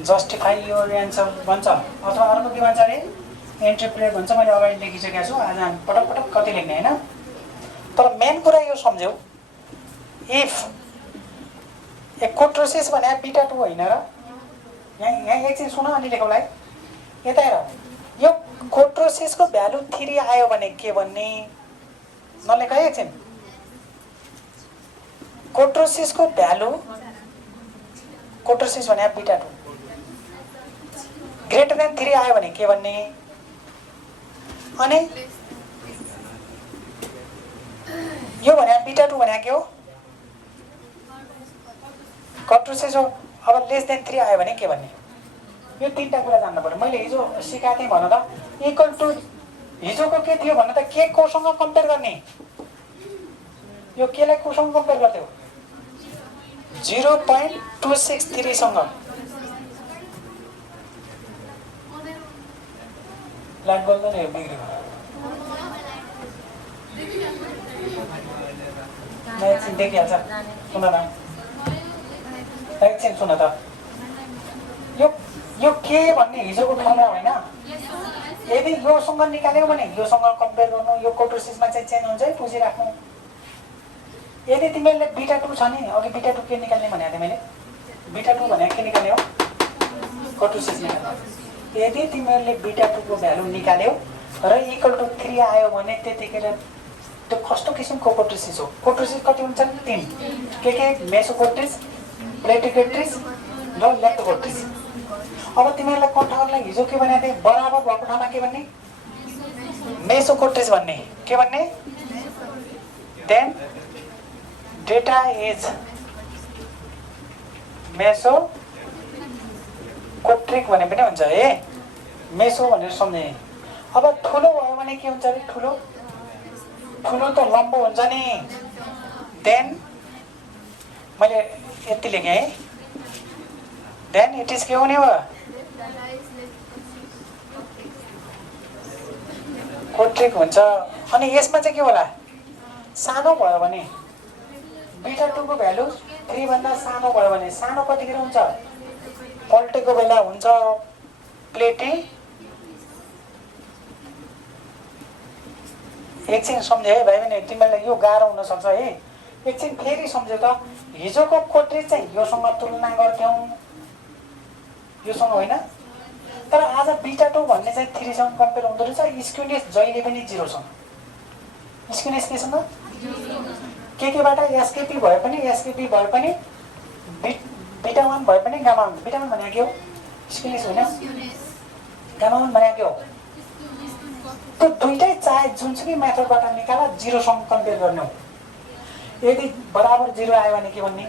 जस्टिफाई योर एन्सर भन्छ, अथवा अर्को के भन्छ अरे? इन्टरप्रेट भन्छ मैले अगाडि लेखिसकेको छु। आज हामी पटक पटक कति लेख्ने होइन, तर मेन कुरा यो सम्झ्यौ, इफ ए कोट्रोसिस भने बीटा 2 होइन र, यहाँ एकछिन सुन अनि लेखौँला है। यता हेर, यो कोट्रोसिसको भ्यालु 3 आयो भने के भन्ने, नलेख है एकछिन। कोट्रोसिसको भ्यालु, कोट्रोसिस भने बीटा 2 ग्रेटर देन 3 आयो भने के भन्ने, अनि यो भने बीटा 2 भने के हो, कोट्रोसिस हो। अब लेस देन 3 आयो भने के भन्ने, यो तीनटा कुरा जान्नु पर्यो। मैले हिजो सिकाएको थिएँ भन त, इक्वल टु हिजोको के थियो भन्न त, के कोसँग कम्पेयर गर्ने, यो केलाई कोसँग कम्पेयर गर्थ्यौ, 0.263 सँग। लाइट बल्दैन यो बिग्रेको, एकछिन देखिहाल्छ। सुन न एकछिन, सुन त, यो के भन्ने हिजोको ठाउँमा होइन। यदि योसँग निकाल्यो भने योसँग कम्पेयर गर्नु, यो कोट्रोसिसमा चाहिँ चेन्ज हुन्छ है, बुझिराख्नु। यदि तिमीहरूले बीटा 2 छ नि, अघि बीटा 2 के निकाल्ने भनेको थिएँ मैले, बीटा 2 भनेको के निकाल्ने हो, कोट्रोसिस निकाल्ने। यदि तिमीहरूले बीटा 2 को भ्यालु निकाल्यौ र इक्वल टु 3 आयो भने त्यतिखेर त्यो कस्तो किसिमको कोट्रोसिस हो। कोट्रोसिस कति हुन्छन्, 3 के मेसोकोट्रिस, प्लेटोकोट्रिस र लेप्टोकोट्रिस। अब तिमीहरूलाई कन्ट्रोललाई हिजो के भनेको थिएँ, बराबर भएको ठाउँमा के भन्ने, मेसोकोट्रिस भन्ने, के भन्ने, देन डेटा इज मेसोकोट्रिक भने पनि हुन्छ है, मेसो भनेर सम्झे। अब ठुलो भयो भने के हुन्छ अरे, ठुलो ठुलो त लम्बो हुन्छ नि, देन मैले यति लेखेँ है, देन इट इज के हुने हो, कोट्रिक हुन्छ। अनि यसमा चाहिँ के होला, सानो भयो भने बीटा 2 को भ्यालु 3 भन्दा सानो भयो भने, सानो कतिखेर हुन्छ, पल्टेको बेला हुन्छ प्लेटी। एकछिन सम्झे है भाइ बहिनी, तिमीलाई यो गाह्रो हुनसक्छ है, एकछिन फेरि सम्झ्यो त। हिजोको कोट्रिस चाहिँ योसँग तुलना गर्थ्यौँ, योसँग होइन, तर आज बीटा 2 भन्ने चाहिँ 3 सँग कम्पेयर हुँदो रहेछ। स्क्युनेस जहिले पनि 0 सँग, स्क्युनेस केसँग केबाट एसकेपी भए पनि, एसकेपी भए पनि, बीटा 1 भए पनि, गामा 1। बीटा 1 भनेको के हो, स्क्युनेस होइन, गामा 1 भनेको के हो, त्यो दुइटै चाहे जुनसुकै मेथडबाट निकाला 0 सँग कम्पेयर गर्ने हो। यदि बराबर 0 आयो भने के भन्ने,